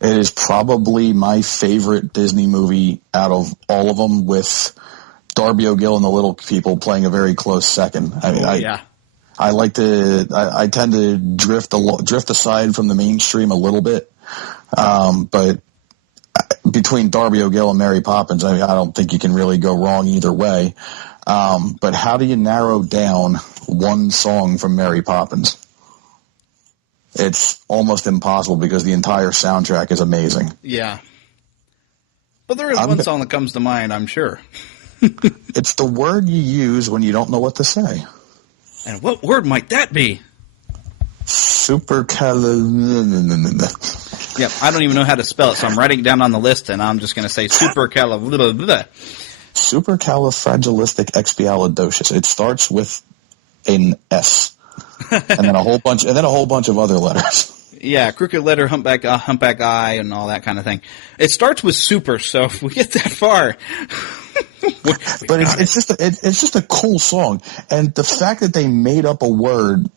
It is probably my favorite Disney movie out of all of them, with Darby O'Gill and the Little People playing a very close second. I mean, I tend to drift aside from the mainstream a little bit, but between Darby O'Gill and Mary Poppins, I don't think you can really go wrong either way. But how do you narrow down one song from Mary Poppins? It's almost impossible because the entire soundtrack is amazing. Yeah. But there is one song that comes to mind, I'm sure. It's the word you use when you don't know what to say. And what word might that be? Yep, I don't even know how to spell it, so I'm writing it down on the list, and I'm just going to say supercalifragilisticexpialidocious. It starts with an S, and then a whole bunch of other letters. Yeah, crooked letter, humpback eye, and all that kind of thing. It starts with super, so if we get that far, but it's just a cool song, and the fact that they made up a word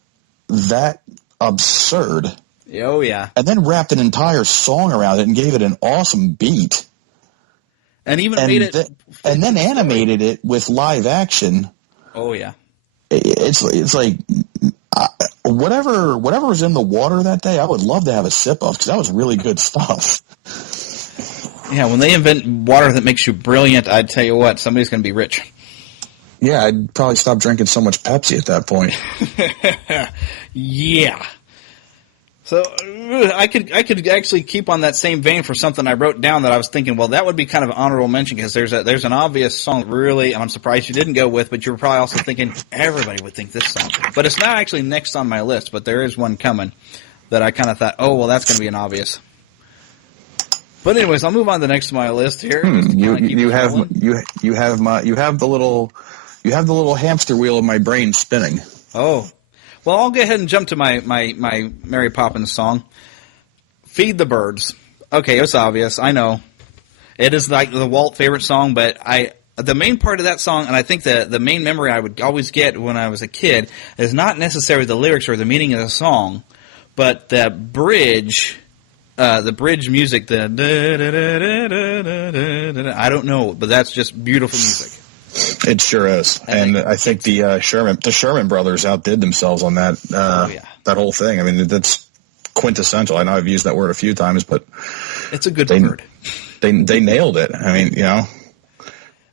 that absurd. Oh yeah, and then wrapped an entire song around it and gave it an awesome beat, and even made it, and then animated it with live action. Oh yeah, it's like. Whatever was in the water that day, I would love to have a sip of, because that was really good stuff. Yeah, when they invent water that makes you brilliant, I'd tell you what, somebody's going to be rich. Yeah, I'd probably stop drinking so much Pepsi at that point. Yeah. So I could actually keep on that same vein for something I wrote down that I was thinking, well, that would be kind of an honorable mention, because there's an obvious song really, and I'm surprised you didn't go with, but you were probably also thinking everybody would think this song. But it's not actually next on my list, but there is one coming that I kind of thought, oh, well, that's going to be an obvious. But anyways, I'll move on to the next on my list here. You have the little hamster wheel of my brain spinning. Oh. Well, I'll go ahead and jump to my Mary Poppins song, Feed the Birds. Okay, it's obvious. I know. It is like the Walt favorite song, but the main part of that song, and I think the main memory I would always get when I was a kid, is not necessarily the lyrics or the meaning of the song, but the bridge music, I don't know, but that's just beautiful music. It sure is, and I think the Sherman brothers outdid themselves on that. That whole thing. I mean, that's quintessential. I know I've used that word a few times, but it's a good word. They nailed it. I mean,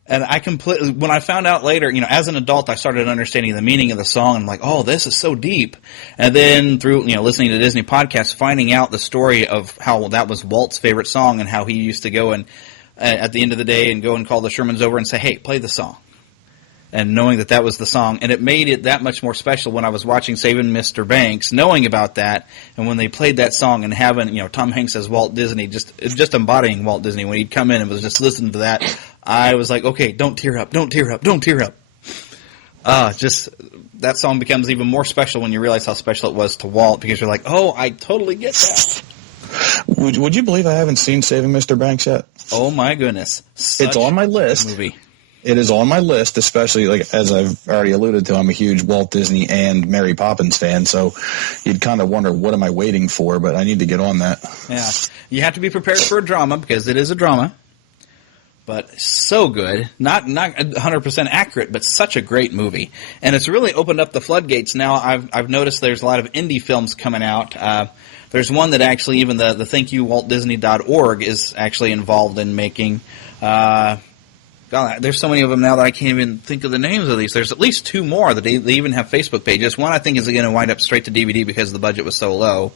And when I found out later, as an adult, I started understanding the meaning of the song. I'm like, oh, this is so deep. And then through, listening to Disney podcasts, finding out the story of how that was Walt's favorite song and how he used to go and at the end of the day and go and call the Shermans over and say, hey, play the song. And knowing that was the song. And it made it that much more special when I was watching Saving Mr. Banks, knowing about that. And when they played that song and having, Tom Hanks as Walt Disney, just embodying Walt Disney. When he'd come in and was just listening to that, I was like, okay, don't tear up, don't tear up, don't tear up. That song becomes even more special when you realize how special it was to Walt, because you're like, oh, I totally get that. Would you believe I haven't seen Saving Mr. Banks yet? Oh my goodness. It's on my list. Movie. It is on my list, especially as I've already alluded to, I'm a huge Walt Disney and Mary Poppins fan, so you'd kind of wonder, what am I waiting for? But I need to get on that. Yeah. You have to be prepared for a drama, because it is a drama. But so good. Not 100% accurate, but such a great movie. And it's really opened up the floodgates. Now I've noticed there's a lot of indie films coming out. There's one that actually even the thankyouwaltdisney.org is actually involved in making. God, there's so many of them now that I can't even think of the names of these. There's at least two more that they even have Facebook pages. One I think is going to wind up straight to DVD because the budget was so low.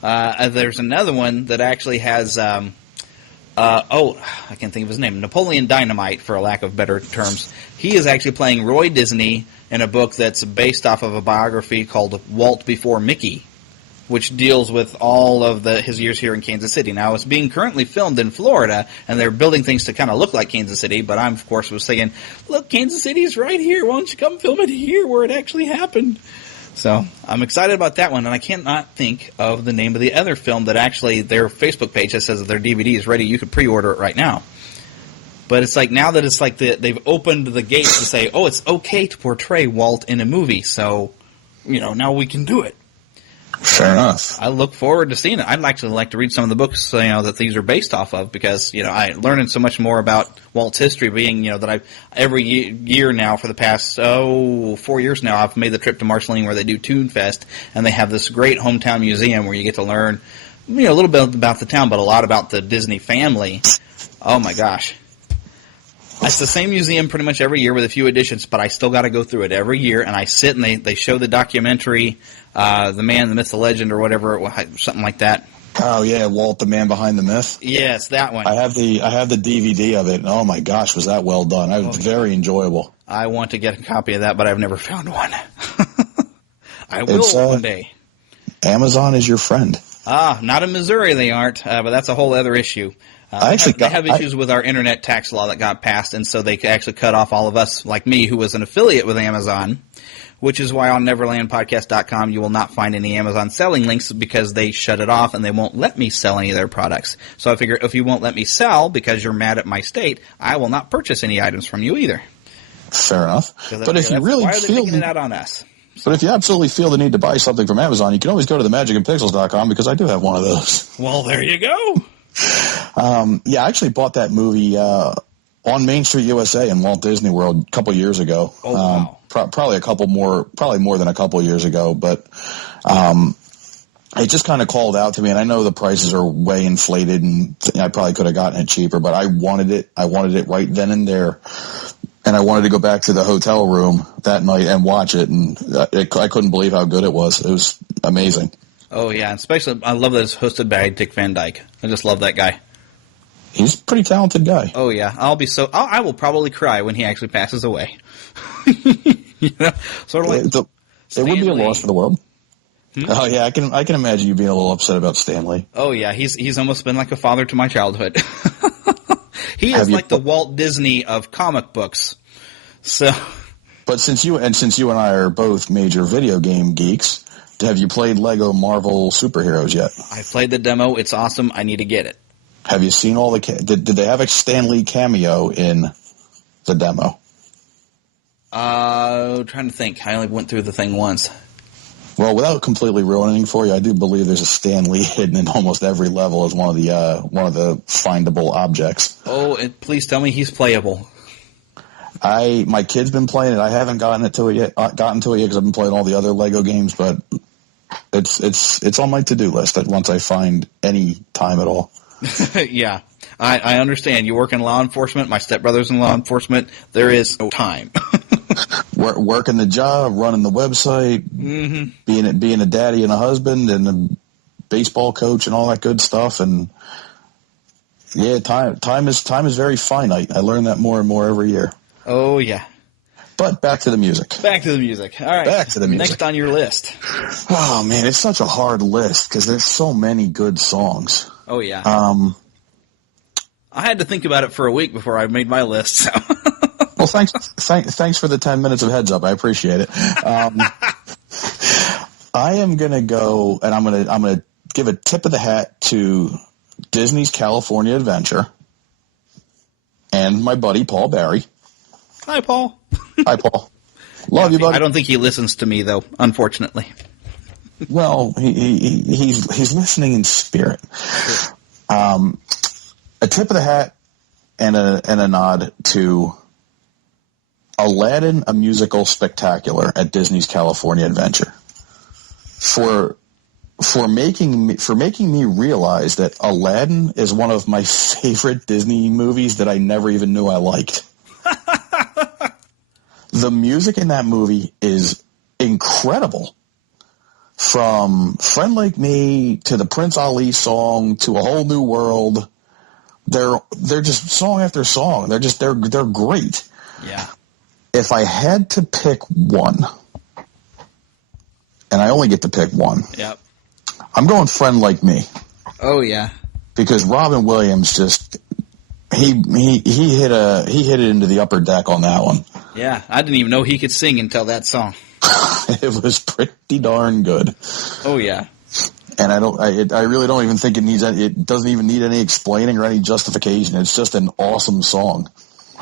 There's another one that actually has, I can't think of his name, Napoleon Dynamite, for a lack of better terms. He is actually playing Roy Disney in a book that's based off of a biography called Walt Before Mickey, which deals with all of his years here in Kansas City. Now, it's being currently filmed in Florida, and they're building things to kind of look like Kansas City, but I'm, of course, was saying, look, Kansas City's right here. Why don't you come film it here where it actually happened? So I'm excited about that one, and I cannot think of the name of the other film that actually their Facebook page that says that their DVD is ready. You can pre-order it right now. But it's like now that it's like they've opened the gates to say, oh, it's okay to portray Walt in a movie, so, now we can do it. Fair enough. I look forward to seeing it. I'd actually like to read some of the books, that these are based off of, because I learning so much more about Walt's history. Being that I every year now for the past 4 years now, I've made the trip to Marceline where they do Toon Fest, and they have this great hometown museum where you get to learn a little bit about the town, but a lot about the Disney family. Oh my gosh. It's the same museum pretty much every year with a few additions, but I still got to go through it every year, and I sit and they show the documentary, The Man, the Myth, the Legend, or whatever, something like that. Oh yeah, Walt, the Man Behind the Myth. Yes, that one. I have the DVD of it, and oh my gosh, was that well done. It was very enjoyable. I want to get a copy of that, but I've never found one. I will one day. Amazon is your friend. Not in Missouri they aren't, but that's a whole other issue. They have issues with our internet tax law that got passed, and so they actually cut off all of us, like me, who was an affiliate with Amazon, which is why on NeverlandPodcast.com you will not find any Amazon selling links because they shut it off and they won't let me sell any of their products. So I figure if you won't let me sell because you're mad at my state, I will not purchase any items from you either. Fair enough. But if you really why are they feel taking it out on us? But if you absolutely feel the need to buy something from Amazon, you can always go to themagicandpixels.com because I do have one of those. Well, there you go. I actually bought that movie on Main Street USA in Walt Disney World a couple years ago. Oh, wow. Probably more than a couple years ago, but it just kind of called out to me, and I know the prices are way inflated, and I probably could have gotten it cheaper, but I wanted it. I wanted it right then and there, and I wanted to go back to the hotel room that night and watch it, and I couldn't believe how good it was. It was amazing. Oh, yeah, especially I love that it's hosted by Dick Van Dyke. I just love that guy. He's a pretty talented guy. Oh, yeah. I will probably cry when he actually passes away. Sort of like it would be a loss for the world. Oh, yeah, I can imagine you being a little upset about Stan Lee. Oh, yeah, he's almost been like a father to my childhood. He is like the Walt Disney of comic books. So, but since you and I are both major video game geeks, have you played Lego Marvel Superheroes yet? I played the demo. It's awesome. I need to get it. Have you seen all the did they have a Stan Lee cameo in the demo? Trying to think. I only went through the thing once. Well, without completely ruining for you, I do believe there's a Stan Lee hidden in almost every level as one of the findable objects. Oh, please tell me he's playable. My kid's been playing it. I haven't gotten to it yet because I've been playing all the other Lego games, but it's on my to-do list once I find any time at all. Yeah, I understand. You work in law enforcement. My stepbrother's in law enforcement. There is no time. Working the job, running the website, being a daddy and a husband and a baseball coach and all that good stuff. And yeah, time is very finite. I learn that more and more every year. Oh yeah. But back to the music. All right. Back to the music. Next on your list. Oh man, it's such a hard list because there's so many good songs. Oh yeah. I had to think about it for a week before I made my list. So. Well, thanks for the 10 minutes of heads up. I appreciate it. I am gonna go, and I'm gonna give a tip of the hat to Disney's California Adventure and my buddy Paul Barry. Hi, Paul. Hi, Paul. Love you, buddy. I don't think he listens to me, though, unfortunately. Well, he's listening in spirit. A tip of the hat and a nod to Aladdin, a musical spectacular at Disney's California Adventure, for making me realize that Aladdin is one of my favorite Disney movies that I never even knew I liked. The music in that movie is incredible. From Friend Like Me to the Prince Ali song to A Whole New World, they're just song after song. They're great. Yeah. If I had to pick one, and I only get to pick one, Yep. I'm going Friend Like Me. Oh, yeah. Because Robin Williams just he hit it into the upper deck on that one. Yeah, I didn't even know he could sing until that song. It was pretty darn good. Oh, yeah. And I really don't even think it doesn't even need any explaining or any justification. It's just an awesome song.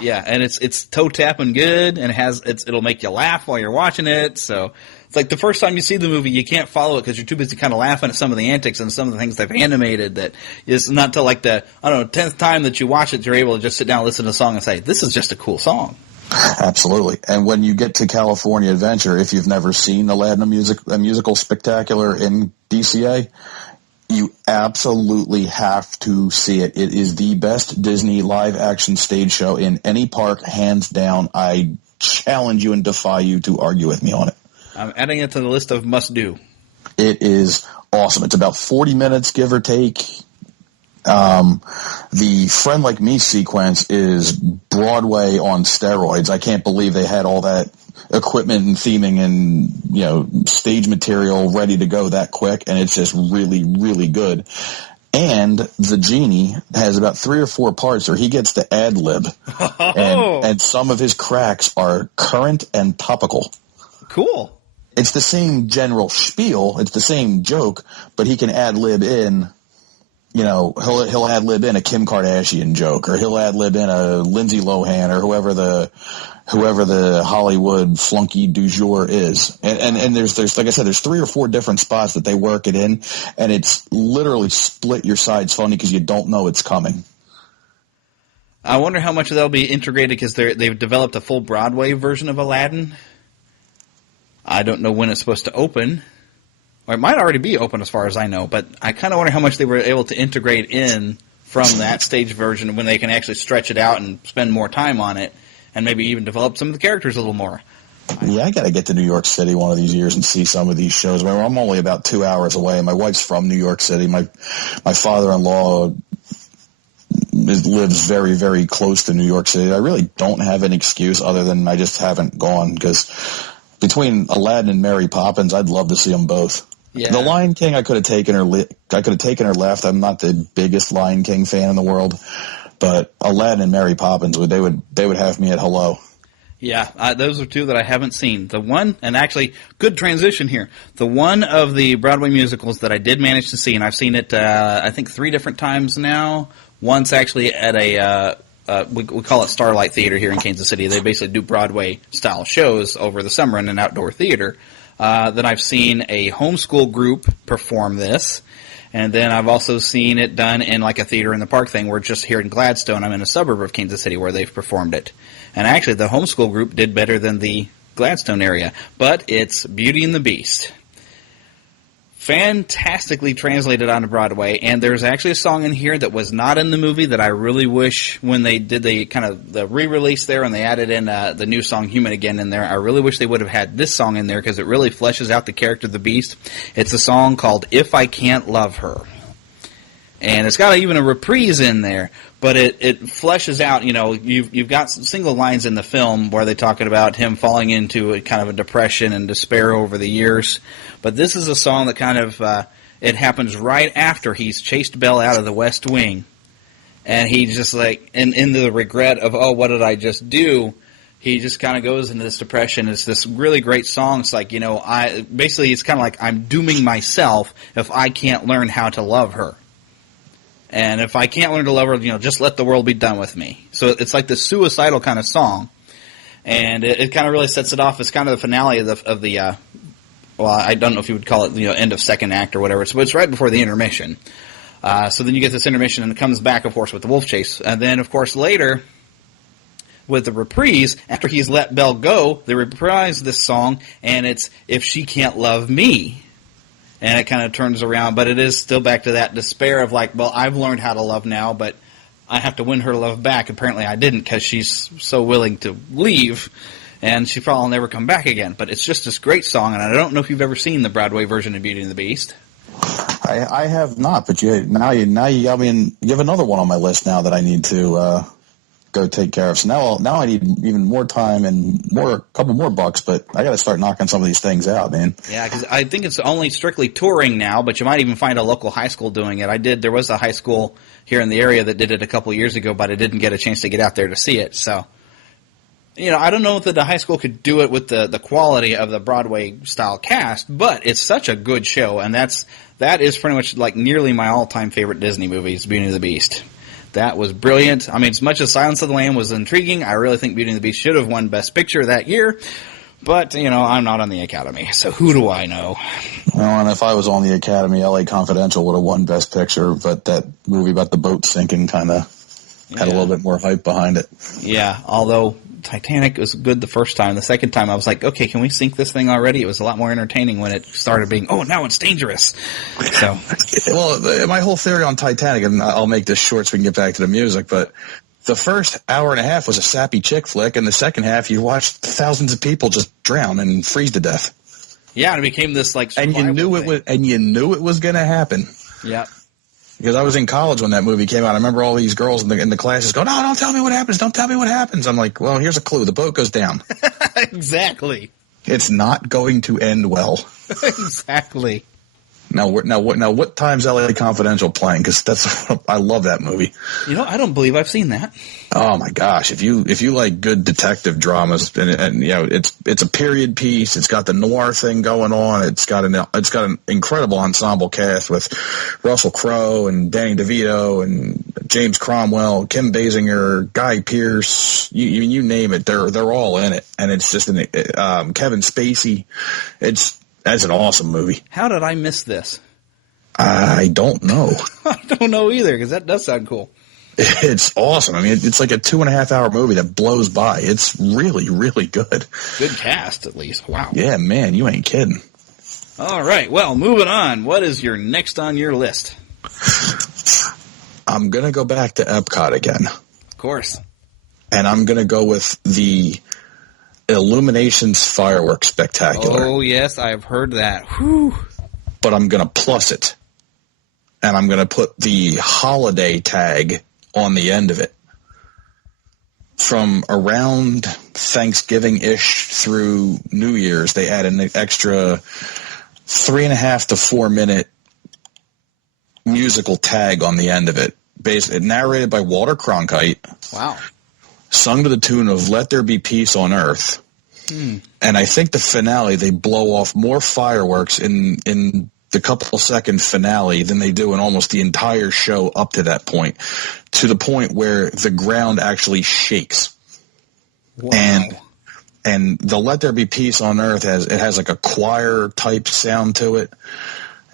Yeah, and it's toe tapping good, and it'll make you laugh while you're watching it. So it's like the first time you see the movie, you can't follow it because you're too busy kind of laughing at some of the antics and some of the things they've animated. That it's not till like the 10th time that you watch it, you're able to just sit down and listen to the song and say, "This is just a cool song." Absolutely. And when you get to California Adventure, if you've never seen Aladdin a musical spectacular in DCA, you absolutely have to see it. It is the best Disney live-action stage show in any park, hands down. I challenge you and defy you to argue with me on it. I'm adding it to the list of must-do. It is awesome. It's about 40 minutes, give or take. The Friend Like Me sequence is Broadway on steroids. I can't believe they had all that equipment and theming and, stage material ready to go that quick, and it's just really, really good. And the genie has about 3 or 4 parts where he gets to ad-lib, and some of his cracks are current and topical. Cool. It's the same general spiel, it's the same joke, but he can ad-lib in, he'll ad-lib in a Kim Kardashian joke, or he'll ad-lib in a Lindsay Lohan, or whoever the Hollywood flunky du jour is. And there's like I said, there's 3 or 4 different spots that they work it in, and it's literally split your sides funny because you don't know it's coming. I wonder how much of that'll be integrated because they've developed a full Broadway version of Aladdin. I don't know when it's supposed to open. Or it might already be open as far as I know, but I kind of wonder how much they were able to integrate in from that stage version when they can actually stretch it out and spend more time on it and maybe even develop some of the characters a little more. Yeah, I got to get to New York City one of these years and see some of these shows. I'm only about 2 hours away. My wife's from New York City. My father-in-law lives very, very close to New York City. I really don't have an excuse other than I just haven't gone because between Aladdin and Mary Poppins, I'd love to see them both. Yeah. The Lion King, I could have taken her left. I'm not the biggest Lion King fan in the world, but Aladdin and Mary Poppins they would have me at hello. Yeah, those are 2 that I haven't seen. The one, and actually, good transition here. The one of the Broadway musicals that I did manage to see, and I've seen it, I think 3 different times now. Once actually at we call it Starlight Theater here in Kansas City. They basically do Broadway-style shows over the summer in an outdoor theater. Then I've seen a homeschool group perform this, and then I've also seen it done in like a theater in the park thing. We're just here in Gladstone. I'm in a suburb of Kansas City where they've performed it. And actually, the homeschool group did better than the Gladstone area, but it's Beauty and the Beast. Fantastically translated onto Broadway, and there's actually a song in here that was not in the movie that I really wish when they did the re-release there and they added in the new song Human Again in there, I really wish they would have had this song in there because it really fleshes out the character of the Beast. It's a song called If I Can't Love Her. And it's got even a reprise in there, but it fleshes out, you've got some single lines in the film where they're talking about him falling into a kind of a depression and despair over the years. But this is a song that kind of, it happens right after he's chased Belle out of the West Wing. And he just in the regret of, oh, what did I just do? He just kind of goes into this depression. It's this really great song. It's like, basically it's kind of like I'm dooming myself if I can't learn how to love her. And if I can't learn to love her, just let the world be done with me. So it's like the suicidal kind of song. And it kind of really sets it off as kind of the finale of the well, I don't know if you would call it, end of second act or whatever. But it's right before the intermission. So then you get this intermission and it comes back, of course, with the wolf chase. And then, of course, later with the reprise, after he's let Belle go, they reprise this song and it's If She Can't Love Me. And it kind of turns around, but it is still back to that despair of like, well, I've learned how to love now, but I have to win her love back. Apparently I didn't because she's so willing to leave, and she probably will never come back again. But it's just this great song, and I don't know if you've ever seen the Broadway version of Beauty and the Beast. I have not, but now you got me. You have another one on my list now that I need to go take care of. So now I need even more time and a couple more bucks, but I got to start knocking some of these things out, man. Yeah, because I think it's only strictly touring now, but you might even find a local high school doing it. There was a high school here in the area that did it a couple years ago, but I didn't get a chance to get out there to see it. So, I don't know that the high school could do it with the quality of the Broadway style cast, but it's such a good show, and that is pretty much like nearly my all-time favorite Disney movie is Beauty and the Beast. That was brilliant. I mean, as much as Silence of the Lamb was intriguing, I really think Beauty and the Beast should have won Best Picture that year. But, I'm not on the Academy, so who do I know? Well, and if I was on the Academy, L.A. Confidential would have won Best Picture, but that movie about the boat sinking kind of had a little bit more hype behind it. Yeah, although Titanic was good the first time. The second time I was like, okay, can we sink this thing already? It was a lot more entertaining when it started being, oh, now it's dangerous. So, well, my whole theory on Titanic, and I'll make this short so we can get back to the music, but the first hour and a half was a sappy chick flick, and the second half you watched thousands of people just drown and freeze to death. Yeah, and it became this like and you knew it was going to happen. Yeah. Because I was in college when that movie came out. I remember all these girls in the classes go, no, don't tell me what happens. Don't tell me what happens. I'm like, well, here's a clue. The boat goes down. Exactly. It's not going to end well. Exactly. Now, what time's LA Confidential playing? Because I love that movie. I don't believe I've seen that. Oh my gosh! If you like good detective dramas, and it's a period piece. It's got the noir thing going on. It's got an incredible ensemble cast with Russell Crowe and Danny DeVito and James Cromwell, Kim Basinger, Guy Pearce. You name it, they're all in it, and it's just Kevin Spacey. That's an awesome movie. How did I miss this? I don't know. I don't know either, because that does sound cool. It's awesome. I mean, it's like a 2.5-hour movie that blows by. It's really, really good. Good cast, at least. Wow. Yeah, man, you ain't kidding. All right, well, moving on. What is your next on your list? I'm going to go back to Epcot again. Of course. And I'm going to go with the Illuminations Fireworks Spectacular. Oh, yes, I've heard that. Whew. But I'm going to plus it. And I'm going to put the holiday tag on the end of it. From around Thanksgiving-ish through New Year's, they add an extra 3.5 to 4 minute musical tag on the end of it. Narrated by Walter Cronkite. Wow. Sung to the tune of Let There Be Peace on Earth. And I think the finale, they blow off more fireworks in the couple-second finale than they do in almost the entire show up to that point, to the point where the ground actually shakes. Wow. And the Let There Be Peace on Earth has like a choir-type sound to it.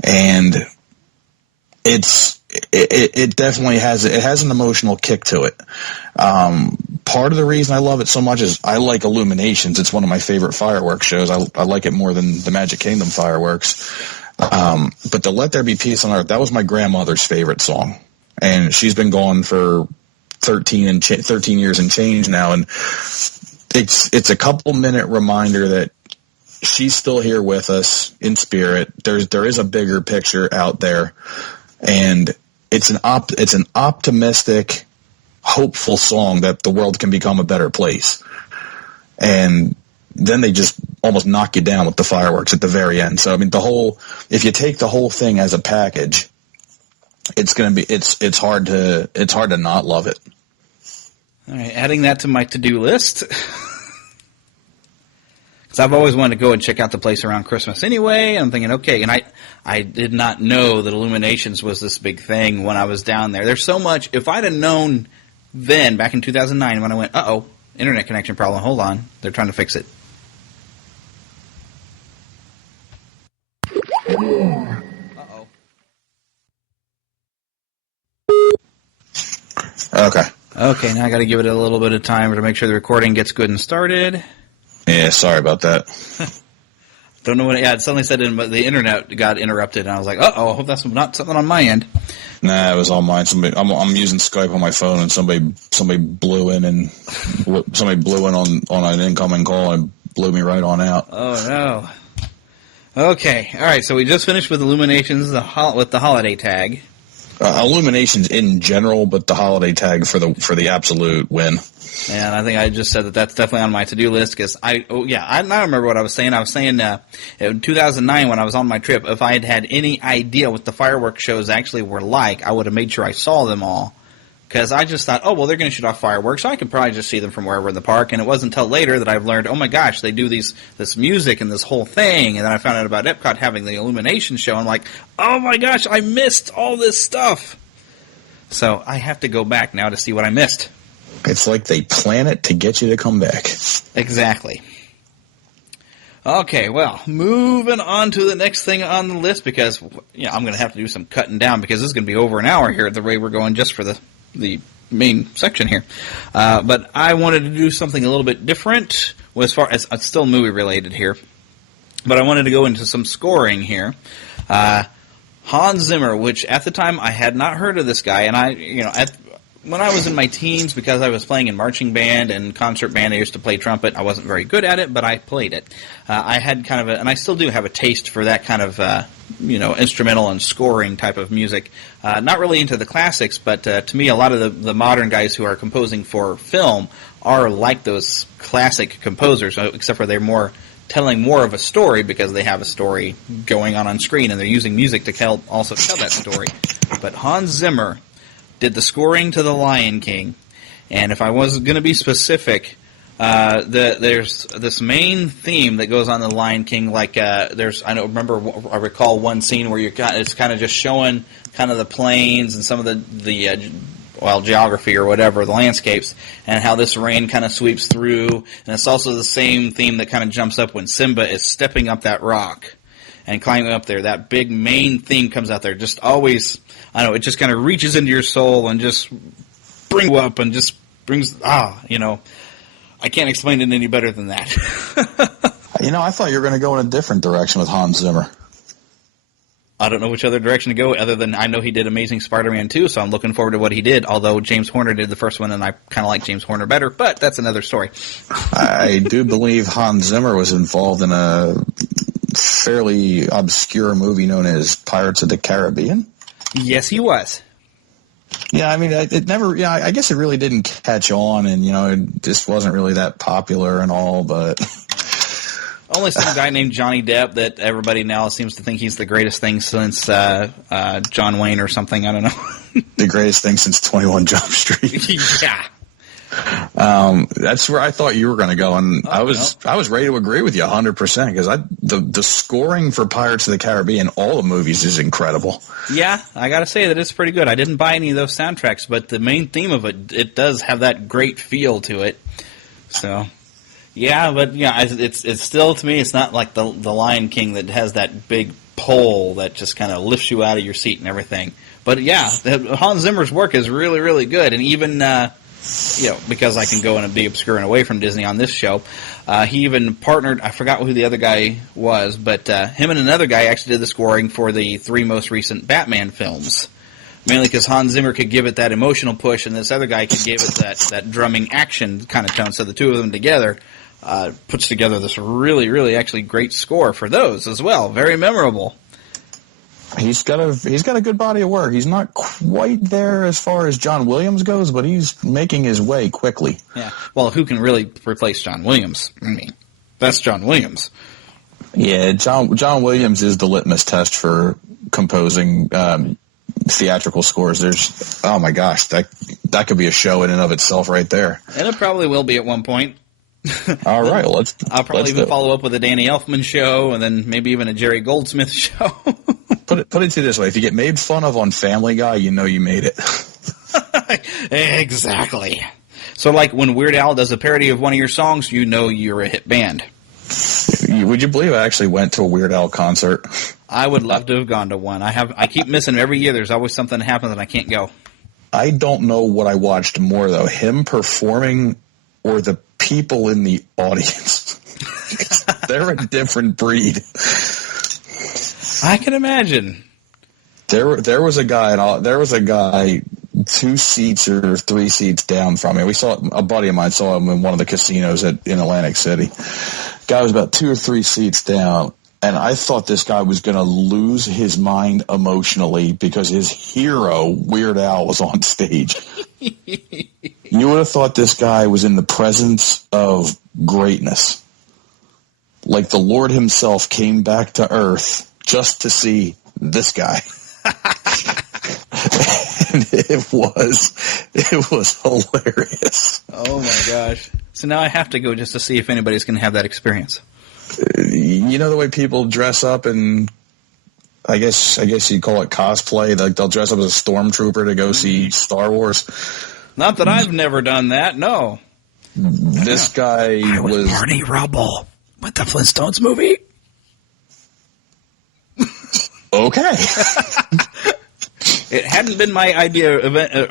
And it definitely has an emotional kick to it. Part of the reason I love it so much is I like Illuminations. It's one of my favorite fireworks shows. I like it more than the Magic Kingdom fireworks. But the Let There Be Peace on Earth, that was my grandmother's favorite song. And she's been gone for 13 years and change now. And it's a couple-minute reminder that she's still here with us in spirit. There is a bigger picture out there. And it's an optimistic, hopeful song that the world can become a better place. And then they just almost knock you down with the fireworks at the very end. So I mean, if you take the whole thing as a package, it's hard to not love it. All right, adding that to my to-do list. Because I've always wanted to go and check out the place around Christmas anyway. I'm thinking, okay, and I did not know that Illuminations was this big thing when I was down there. There's so much. If I'd have known then, back in 2009, when I went, internet connection problem, hold on, they're trying to fix it. Uh-oh. Okay, now I got to give it a little bit of time to make sure the recording gets good and started. Yeah, sorry about that. Don't know what. Yeah, it suddenly said the internet got interrupted, and I was like, I hope that's not something on my end. Nah, it was all mine. I'm using Skype on my phone, and somebody blew in on an incoming call and blew me right on out. Oh no. Okay, all right. So we just finished with Illuminations with the holiday tag. Illuminations in general, but the holiday tag for the absolute win. And I think I just said that's definitely on my to-do list because I remember what I was saying. I was saying in 2009 when I was on my trip, if I had had any idea what the fireworks shows actually were like, I would have made sure I saw them all. Because I just thought, they're going to shoot off fireworks, so I could probably just see them from wherever in the park. And it wasn't until later that I've learned, oh my gosh, they do this music and this whole thing. And then I found out about Epcot having the illumination show. I'm like, oh my gosh, I missed all this stuff. So I have to go back now to see what I missed. It's like they plan it to get you to come back. Exactly. Okay, well, moving on to the next thing on the list because I'm going to have to do some cutting down because this is going to be over an hour here at the rate we're going just for the main section here. But I wanted to do something a little bit different as far as it's still movie related here. But I wanted to go into some scoring here. Hans Zimmer, which at the time I had not heard of this guy, and when I was in my teens, because I was playing in marching band and concert band, I used to play trumpet. I wasn't very good at it, but I played it. I had kind of and I still do have a taste for that kind of, instrumental and scoring type of music. Not really into the classics, but to me, a lot of the modern guys who are composing for film are like those classic composers, except for they're telling more of a story because they have a story going on screen, and they're using music to also tell that story. But Hans Zimmer did the scoring to The Lion King, and if I was going to be specific, there's this main theme that goes on The Lion King. Like I recall one scene where it's kind of just showing kind of the plains and some of the geography or whatever, the landscapes, and how this rain kind of sweeps through. And it's also the same theme that kind of jumps up when Simba is stepping up that rock and climbing up there. That big main theme comes out there. Just always, it just kind of reaches into your soul and just brings you up and just brings, I can't explain it any better than that. I thought you were going to go in a different direction with Hans Zimmer. I don't know which other direction to go other than I know he did Amazing Spider-Man 2, so I'm looking forward to what he did, although James Horner did the first one, and I kind of like James Horner better, but that's another story. I do believe Hans Zimmer was involved in a fairly obscure movie known as Pirates of the Caribbean. Yes, he was. Yeah, it never, I guess it really didn't catch on, and, it just wasn't really that popular and all, but... Only some guy named Johnny Depp that everybody now seems to think he's the greatest thing since John Wayne or something. I don't know. The greatest thing since 21 Jump Street. Yeah. That's where I thought you were going to go, and I was ready to agree with you 100% because the scoring for Pirates of the Caribbean, all the movies, is incredible. Yeah, I got to say that it's pretty good. I didn't buy any of those soundtracks, but the main theme of it does have that great feel to it. So. Yeah, but it's still, to me, it's not like the Lion King that has that big pole that just kind of lifts you out of your seat and everything. But yeah, Hans Zimmer's work is really, really good, and even because I can go and be obscure and away from Disney on this show, he even partnered. I forgot who the other guy was, but him and another guy actually did the scoring for the 3 most recent Batman films. Mainly because Hans Zimmer could give it that emotional push, and this other guy could give it that drumming action kind of tone. So the two of them together puts together this really, really actually great score for those as well. Very memorable. He's got a good body of work. He's not quite there as far as John Williams goes, but he's making his way quickly. Yeah. Well, who can really replace John Williams? That's John Williams. Yeah, John Williams is the litmus test for composing theatrical scores. There's, oh my gosh, that could be a show in and of itself right there. And it probably will be at one point. All right, well, I'll probably even follow up with a Danny Elfman show, and then maybe even a Jerry Goldsmith show. Put it to this way: if you get made fun of on Family Guy, you know you made it. Exactly. So, like when Weird Al does a parody of one of your songs, you know you're a hit band. Would you believe I actually went to a Weird Al concert? I would love to have gone to one. I keep missing them every year. There's always something that happens and I can't go. I don't know what I watched more though: him performing or the people in the audience. They're a different breed. I can imagine. There was a guy 2 seats or 3 seats down from me. A buddy of mine saw him in one of the casinos in Atlantic City. Guy was about 2 or 3 seats down, And I thought this guy was going to lose his mind emotionally because his hero, Weird Al, was on stage. You would have thought this guy was in the presence of greatness. Like the Lord himself came back to earth just to see this guy. And it was hilarious. Oh my gosh. So now I have to go just to see if anybody's going to have that experience. You know the way people dress up, and I guess you call it cosplay. Like they'll dress up as a stormtrooper to go see Star Wars. Not that I've never done that. No. This guy was Barney Rubble with the Flintstones movie. Okay. It hadn't been my idea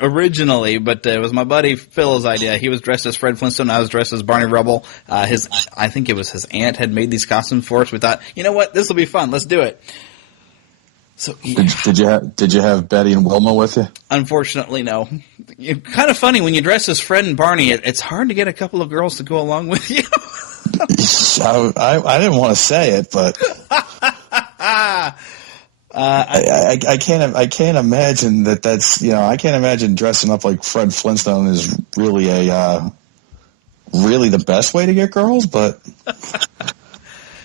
originally, but it was my buddy Phil's idea. He was dressed as Fred Flintstone. I was dressed as Barney Rubble. I think it was his aunt had made these costumes for us. We thought, you know what, this will be fun. Let's do it. So yeah. Did you have Betty and Wilma with you? Unfortunately, no. Kind of funny when you dress as Fred and Barney. It's hard to get a couple of girls to go along with you. I didn't want to say it, but. I can't imagine that's I can't imagine dressing up like Fred Flintstone is really really the best way to get girls, but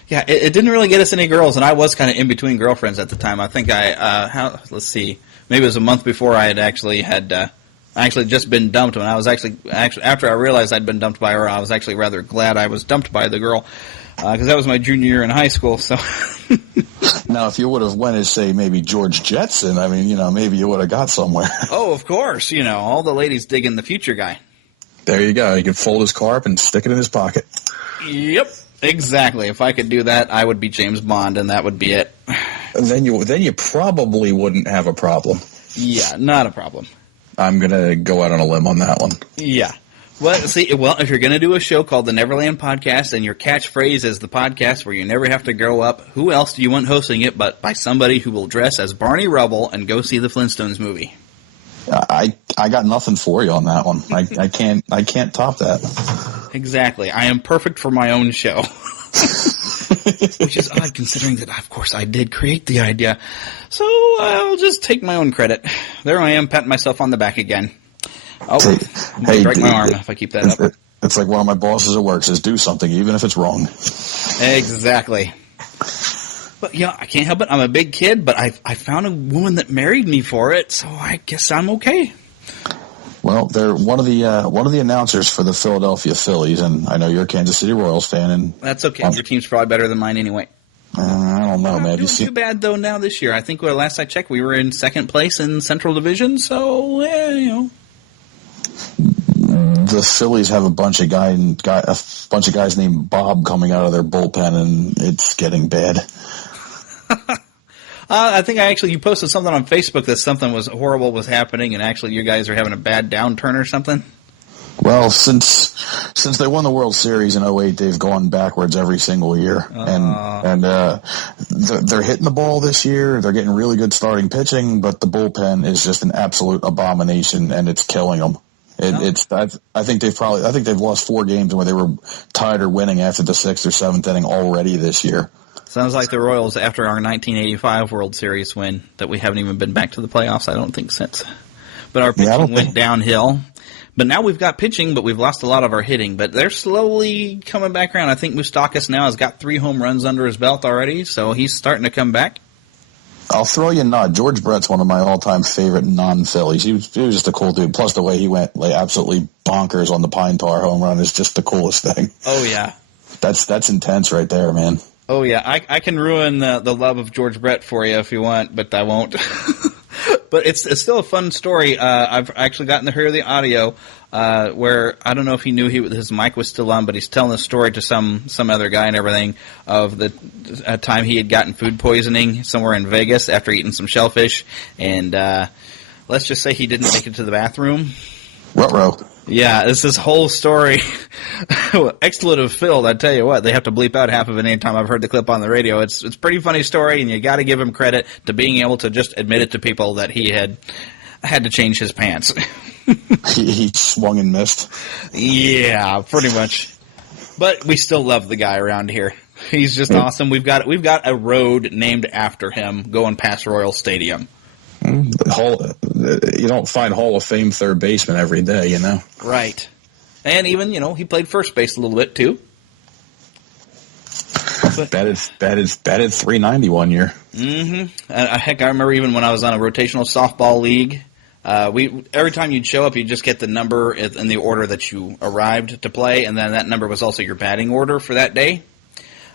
yeah, it didn't really get us any girls, and I was kind of in between girlfriends at the time. I think let's see, maybe it was a month before I had actually just been dumped, and I was actually after I realized I'd been dumped by her, I was actually rather glad I was dumped by the girl because that was my junior year in high school. So. Now, if you would have went as, say, maybe George Jetson, I mean, maybe you would have got somewhere. Oh, of course. All the ladies digging the future guy. There you go. He could fold his car up and stick it in his pocket. Yep, exactly. If I could do that, I would be James Bond, and that would be it. And then you probably wouldn't have a problem. Yeah, not a problem. I'm going to go out on a limb on that one. Yeah. Well, if you're going to do a show called the Neverland Podcast and your catchphrase is the podcast where you never have to grow up, who else do you want hosting it but by somebody who will dress as Barney Rubble and go see the Flintstones movie? I got nothing for you on that one. I can't top that. Exactly. I am perfect for my own show. Which is odd considering that, of course, I did create the idea. So I'll just take my own credit. There I am, patting myself on the back again. Oh, hey, break my arm if I keep that up. It's like one of my bosses at work says, do something, even if it's wrong. Exactly. But, I can't help it. I'm a big kid, but I found a woman that married me for it, so I guess I'm okay. Well, they're one of the announcers for the Philadelphia Phillies, and I know you're a Kansas City Royals fan. And that's okay. Your team's probably better than mine anyway. I don't know, man. Not doing too bad, though, now this year. I think last I checked, we were in second place in Central Division, so, The Phillies have a bunch of guys named Bob coming out of their bullpen, and it's getting bad. I think you posted something on Facebook that something was horrible was happening, and actually you guys are having a bad downturn or something. Well, since they won the World Series in 2008, they've gone backwards every single year, and they're hitting the ball this year. They're getting really good starting pitching, but the bullpen is just an absolute abomination, and it's killing them. I think they've lost 4 games where they were tied or winning after the 6th or 7th inning already this year. Sounds like the Royals after our 1985 World Series win that we haven't even been back to the playoffs, I don't think, since. But our pitching went downhill. But now we've got pitching, but we've lost a lot of our hitting. But they're slowly coming back around. I think Moustakas now has got 3 home runs under his belt already, so he's starting to come back. I'll throw you a nod. George Brett's one of my all-time favorite non-Phillies. He was just a cool dude. Plus, the way he went absolutely bonkers on the Pine Tar home run is just the coolest thing. Oh, yeah. That's intense right there, man. Oh, yeah. I can ruin the love of George Brett for you if you want, but I won't. But it's still a fun story. I've actually gotten to hear the audio where I don't know if he knew his mic was still on, but he's telling a story to some other guy and everything of the time he had gotten food poisoning somewhere in Vegas after eating some shellfish, and let's just say he didn't make it to the bathroom. Ruh-roh. Yeah, this is whole story. Expletive filled, I tell you what. They have to bleep out half of it anytime I've heard the clip on the radio. It's a pretty funny story, and you got to give him credit to being able to just admit it to people that he had to change his pants. He swung and missed. Yeah, pretty much. But we still love the guy around here. He's just awesome. We've got a road named after him going past Royal Stadium. You don't find Hall of Fame third baseman every day, you know. Right. And even, he played first base a little bit too. Batted 390 one year. Mm-hmm. Heck, I remember even when I was on a rotational softball league, every time you'd show up, you'd just get the number in the order that you arrived to play, and then that number was also your batting order for that day.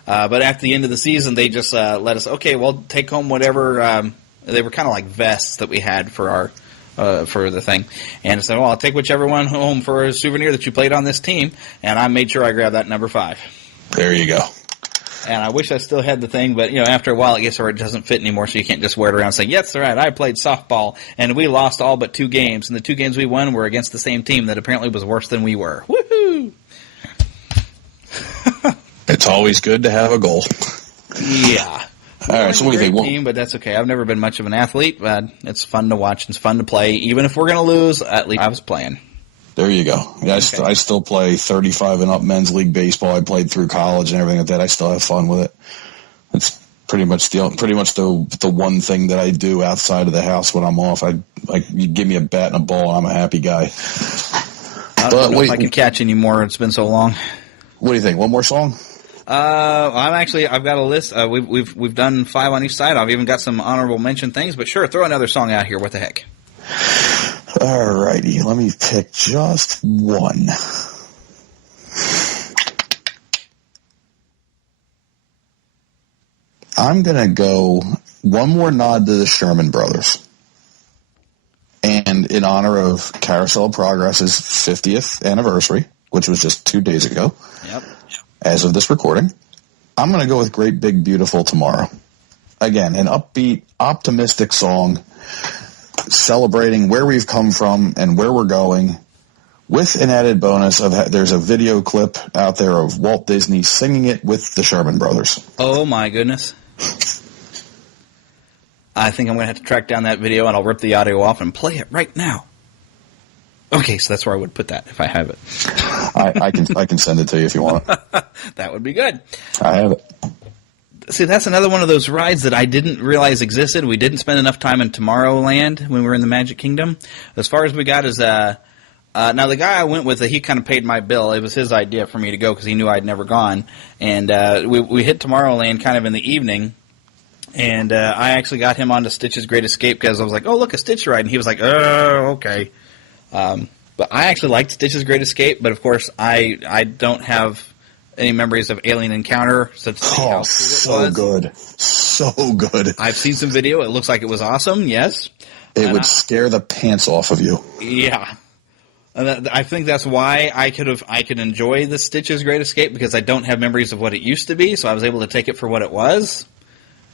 But at the end of the season, they just let us, okay, well, take home whatever. They were kind of like vests that we had for our for the thing. And I said, well, I'll take whichever one home for a souvenir that you played on this team, and I made sure I grabbed that number 5. There you go. And I wish I still had the thing, but, after a while it gets where it doesn't fit anymore, so you can't just wear it around saying, yes, all right, I played softball, and we lost all but 2 games, and the 2 games we won were against the same team that apparently was worse than we were. Woohoo! It's always good to have a goal. Yeah. All right, so what do you think? Team, but that's okay. I've never been much of an athlete, but it's fun to watch. It's fun to play. Even if we're going to lose, at least I was playing. There you go. Yeah, Okay. I still play 35 and up men's league baseball. I played through college and everything like that. I still have fun with it. It's pretty much the one thing that I do outside of the house when I'm off. You give me a bat and a ball, I'm a happy guy. I don't know if I can catch anymore. It's been so long. What do you think? One more song? I've got a list. We've done 5 on each side. I've even got some honorable mention things. But sure, throw another song out here. What the heck? All righty, let me pick just one. I'm going to go one more nod to the Sherman Brothers. And in honor of Carousel of Progress's 50th anniversary, which was just 2 days ago, Yep. as of this recording, I'm going to go with Great Big Beautiful Tomorrow. Again, an upbeat, optimistic song celebrating where we've come from and where we're going, with an added bonus of there's a video clip out there of Walt Disney singing it with the Sherman Brothers. Oh, my goodness. I think I'm going to have to track down that video, and I'll rip the audio off and play it right now. Okay, so that's where I would put that if I have it. I can send it to you if you want it. That would be good. I have it. See, that's another one of those rides that I didn't realize existed. We didn't spend enough time in Tomorrowland when we were in the Magic Kingdom. As far as we got is, now the guy I went with, he kind of paid my bill. It was his idea for me to go because he knew I'd never gone. And we hit Tomorrowland kind of in the evening. And I actually got him onto Stitch's Great Escape because I was like, oh, look, a Stitch ride. And he was like, oh, okay. But I actually liked Stitch's Great Escape. But, of course, I don't have any memories of Alien Encounter. So good. So good. I've seen some video. It looks like it was awesome, yes. It would scare the pants off of you. Yeah. And I think that's why I could enjoy the Stitch's Great Escape, because I don't have memories of what it used to be, so I was able to take it for what it was.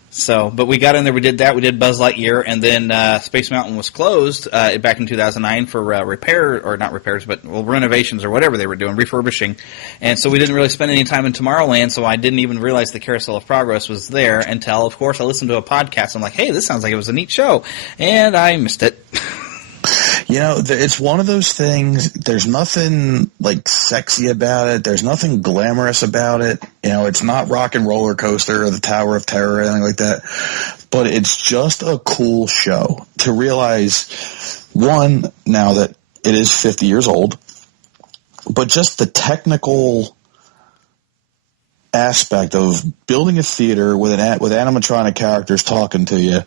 So, but we got in there, we did that, we did Buzz Lightyear, and then Space Mountain was closed back in 2009 for renovations or whatever they were doing, refurbishing. And so we didn't really spend any time in Tomorrowland, so I didn't even realize the Carousel of Progress was there until, of course, I listened to a podcast. I'm like, hey, this sounds like it was a neat show. And I missed it. You know, it's one of those things, there's nothing, like, sexy about it. There's nothing glamorous about it. You know, it's not Rock and Roller Coaster or the Tower of Terror or anything like that. But it's just a cool show to realize, one, now that it is 50 years old, but just the technical aspect of building a theater with animatronic characters talking to you,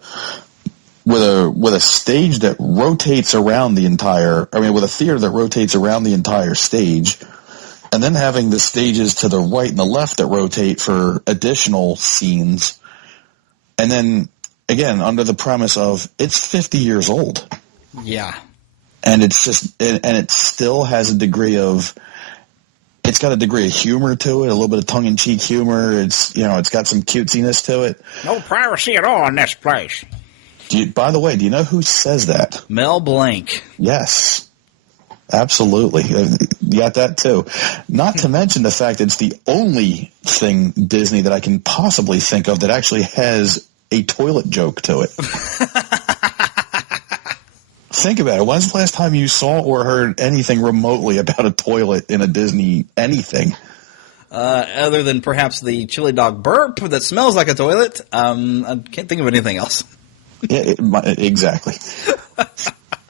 with a stage that rotates around with a theater that rotates around the entire stage, and then having the stages to the right and the left that rotate for additional scenes. And then, again, under the premise of it's 50 years old. Yeah. And it's just, and it still has it's got a degree of humor to it, a little bit of tongue-in-cheek humor. It's got some cutesiness to it. No privacy at all in this place. By the way, do you know who says that? Mel Blanc. Yes, absolutely. You got that too. Not to mention the fact that it's the only thing Disney that I can possibly think of that actually has a toilet joke to it. Think about it. When's the last time you saw or heard anything remotely about a toilet in a Disney anything? Other than perhaps the chili dog burp that smells like a toilet, I can't think of anything else. Yeah, exactly.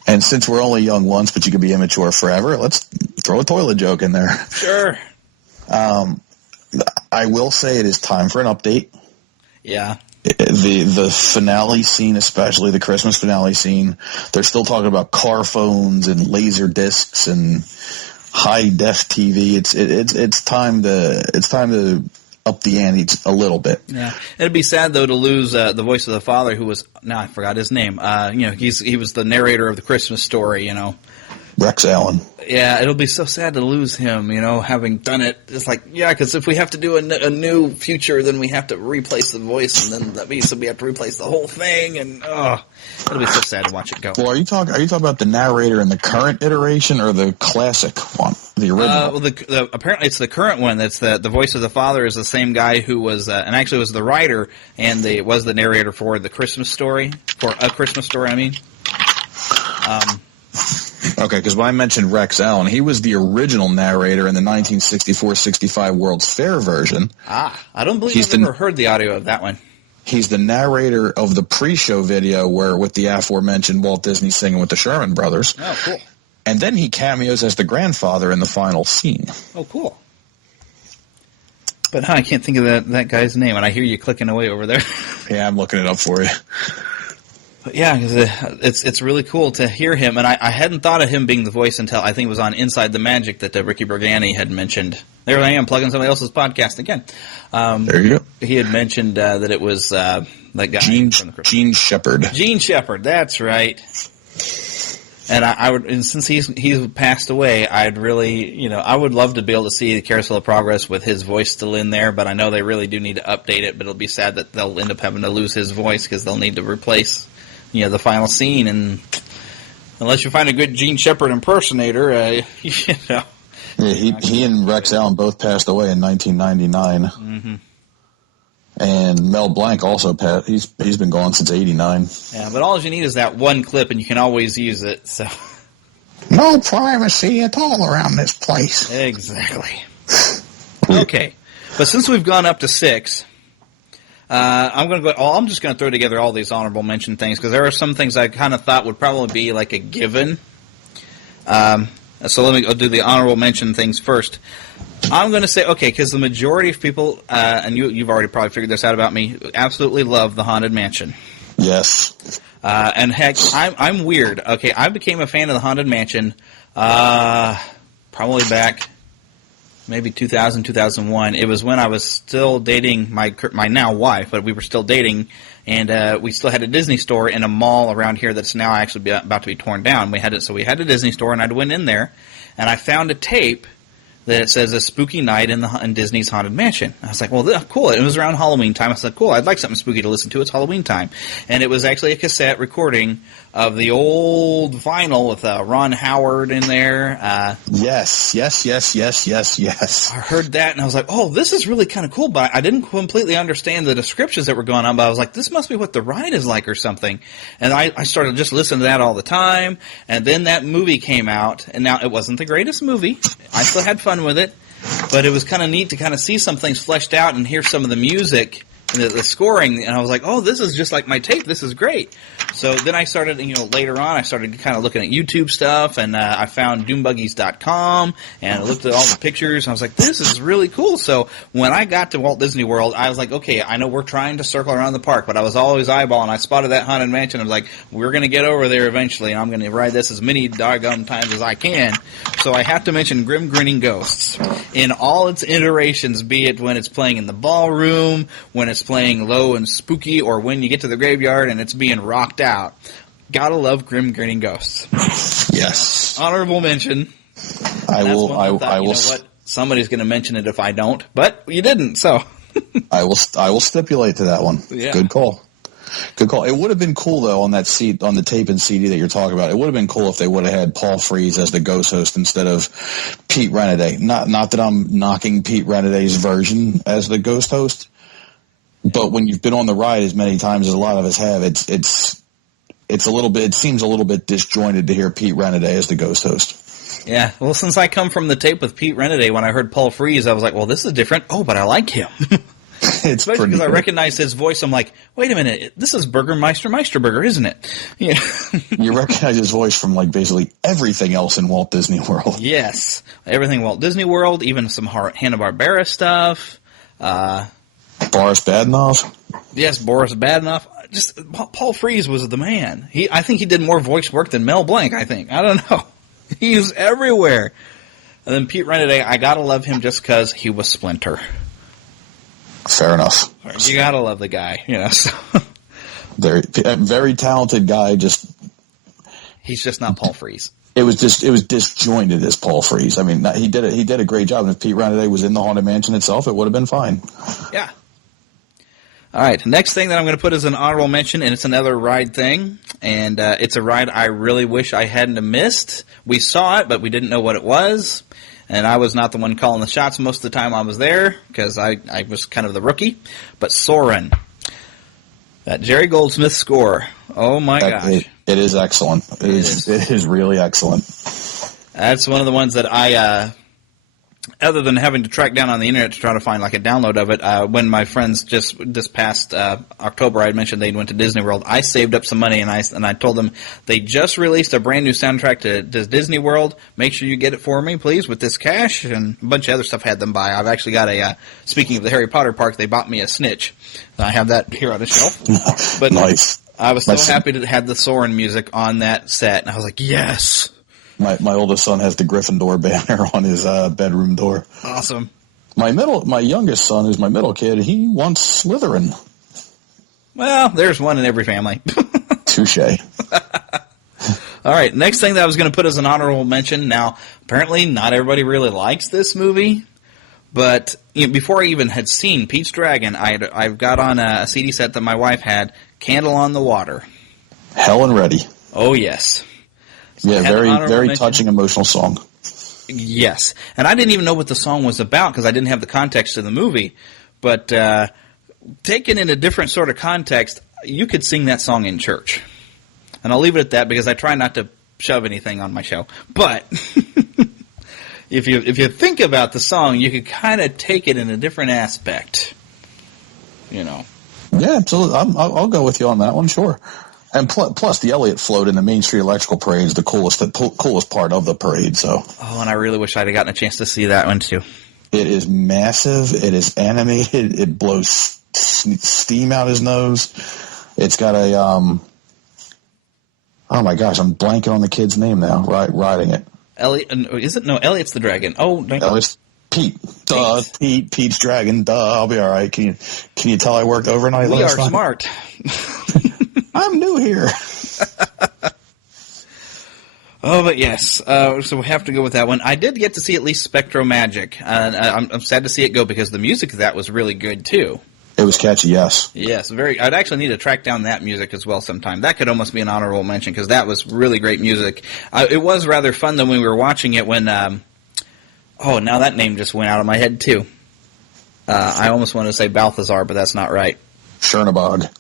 And since we're only young once, but you could be immature forever, let's throw a toilet joke in there. Sure. I will say it is time for an update. Yeah. The finale scene, especially the Christmas finale scene, they're still talking about car phones and laser discs and high def TV. It's time to up the ante a little bit. Yeah, it'd be sad though to lose the voice of the father, who was I forgot his name. He was the narrator of the Christmas Story. Rex Allen. Yeah, it'll be so sad to lose him, having done it. It's like, yeah, because if we have to do a new future, then we have to replace the voice, and then that means that we have to replace the whole thing, and it'll be so sad to watch it go. Well, are you talking about the narrator in the current iteration or the classic one, the original? Apparently it's the current one. That's the voice of the father is the same guy who was, and actually was the writer and was the narrator for the Christmas Story, for A Christmas Story, I mean. Okay, because when I mentioned Rex Allen, he was the original narrator in the 1964-65 World's Fair version. I don't believe I've ever heard the audio of that one. He's the narrator of the pre-show video with the aforementioned Walt Disney singing with the Sherman Brothers. Oh, cool. And then he cameos as the grandfather in the final scene. Oh, cool. But I can't think of that guy's name, and I hear you clicking away over there. Yeah, I'm looking it up for you. But yeah, because it's really cool to hear him, and I hadn't thought of him being the voice until I think it was on Inside the Magic that Ricky Bergani had mentioned. There I am, plugging somebody else's podcast again. There you go. He had mentioned that it was that guy. Gene Shepard. Gene Shepard, that's right. And I would, and since he's passed away, I'd really, I would love to be able to see the Carousel of Progress with his voice still in there, but I know they really do need to update it, but it'll be sad that they'll end up having to lose his voice because they'll need to replace the final scene, and unless you find a good Gene Shepard impersonator, Yeah, he and Rex Allen both passed away in 1999. Mm-hmm. And Mel Blanc also passed. He's been gone since '89. Yeah, but all you need is that one clip, and you can always use it. So no privacy at all around this place. Exactly. Okay, but since we've gone up to 6. I'm just going to throw together all these honorable mention things because there are some things I kind of thought would probably be like a given. So I'll do the honorable mention things first. I'm going to say, okay, because the majority of people, and you've already probably figured this out about me, absolutely love the Haunted Mansion. Yes. And heck, I'm weird. Okay, I became a fan of the Haunted Mansion probably back maybe 2000, 2001. It was when I was still dating my now wife, but we were still dating, and we still had a Disney store in a mall around here that's now actually about to be torn down. We had a Disney store, and I went in there, and I found a tape that it says A Spooky Night in Disney's Haunted Mansion. I was like, well, cool. It was around Halloween time. I said, cool, I'd like something spooky to listen to. It's Halloween time. And it was actually a cassette recording of the old vinyl with Ron Howard in there. Yes. I heard that, and I was like, oh, this is really kind of cool, but I didn't completely understand the descriptions that were going on, but I was like, this must be what the ride is like or something. And I started just listening to that all the time, and then that movie came out, and now it wasn't the greatest movie. I still had fun with it, but it was kind of neat to kind of see some things fleshed out and hear some of the music and the scoring, and I was like, oh, this is just like my tape. This is great. So then I started, later on, I started kind of looking at YouTube stuff, and I found doombuggies.com, and I looked at all the pictures, and I was like, this is really cool. So when I got to Walt Disney World, I was like, okay, I know we're trying to circle around the park, but I was always eyeballing. I spotted that Haunted Mansion. I was like, we're going to get over there eventually, and I'm going to ride this as many doggone times as I can. So I have to mention Grim Grinning Ghosts in all its iterations, be it when it's playing in the ballroom, when it's playing low and spooky, or when you get to the graveyard and it's being rocked out. Gotta love Grim Grinning Ghosts. Yes. Honorable mention. I will. You know what? Somebody's going to mention it if I don't, but you didn't, so. I will stipulate to that one. Yeah. Good call. It would have been cool though on the tape and CD that you're talking about. It would have been cool if they would have had Paul Frees as the ghost host instead of Pete Renaday. Not that I'm knocking Pete Renaday's version as the ghost host. But when you've been on the ride as many times as a lot of us have, it seems a little bit disjointed to hear Pete Renaday as the ghost host. Yeah, well, since I come from the tape with Pete Renaday, when I heard Paul Frees, I was like, well, this is different. Oh, but I like him. It's Especially because I good. recognize his voice. I'm like, wait a minute, this is Meisterburger, isn't it? Yeah. You recognize his voice from like basically everything else in Walt Disney World. Yes, everything Walt Disney World, even some Hanna-Barbera stuff. Boris Badenov. Yes, Boris Badenov. Just Paul Frees was the man. I think he did more voice work than Mel Blanc. I don't know. He's everywhere. And then Pete Renaday, I gotta love him just because he was Splinter. Fair enough. You gotta love the guy, So. Very talented guy. He's just not Paul Frees. It was disjointed as Paul Frees. I mean, he did a great job. And if Pete Renaday was in the Haunted Mansion itself, it would have been fine. Yeah. All right, next thing that I'm going to put is an honorable mention, and it's another ride thing, and it's a ride I really wish I hadn't have missed. We saw it, but we didn't know what it was, and I was not the one calling the shots most of the time I was there, because I was kind of the rookie. But Soarin', that Jerry Goldsmith score, oh my gosh. It is excellent. It is really excellent. That's one of the ones that I... other than having to track down on the internet to try to find like a download of it, when my friends just this past October, I had mentioned they went to Disney World, I saved up some money and I told them they just released a brand new soundtrack to Disney World. Make sure you get it for me, please, with this cash, and a bunch of other stuff I had them buy. I've actually got speaking of the Harry Potter park, they bought me a Snitch. I have that here on the shelf. But nice. I was so happy to have the Soarin' music on that set, and I was like, yes. My oldest son has the Gryffindor banner on his bedroom door. Awesome. My youngest son, who's my middle kid, he wants Slytherin. Well, there's one in every family. Touche. All right, next thing that I was going to put as an honorable mention. Now, apparently not everybody really likes this movie, but before I even had seen Pete's Dragon, I've got on a CD set that my wife had, Candle on the Water. Helen Reddy. Oh, yes. Yeah, very touching, emotional song. Yes, and I didn't even know what the song was about because I didn't have the context of the movie. But taken in a different sort of context, you could sing that song in church. And I'll leave it at that because I try not to shove anything on my show. But if you think about the song, you could kind of take it in a different aspect. Yeah, absolutely. I'll go with you on that one, sure. And plus, the Elliott float in the Main Street Electrical Parade is the coolest part of the parade. So. Oh, and I really wish I'd have gotten a chance to see that one too. It is massive. It is animated. It blows steam out his nose. It's got a oh my gosh, I'm blanking on the kid's name now. Riding it. Elliot, is it? No, Elliot's the dragon. Oh, Elliot's Pete. Duh, Pete's dragon. Duh, I'll be all right. Can you tell I worked overnight? We are smart. I'm new here. Oh, but yes. So we have to go with that one. I did get to see at least Spectro Magic. I'm sad to see it go because the music of that was really good too. It was catchy, yes. Yes, I'd actually need to track down that music as well sometime. That could almost be an honorable mention because that was really great music. It was rather fun though when we were watching it when. Now that name just went out of my head too. I almost wanted to say Balthazar, but that's not right. Chernabog.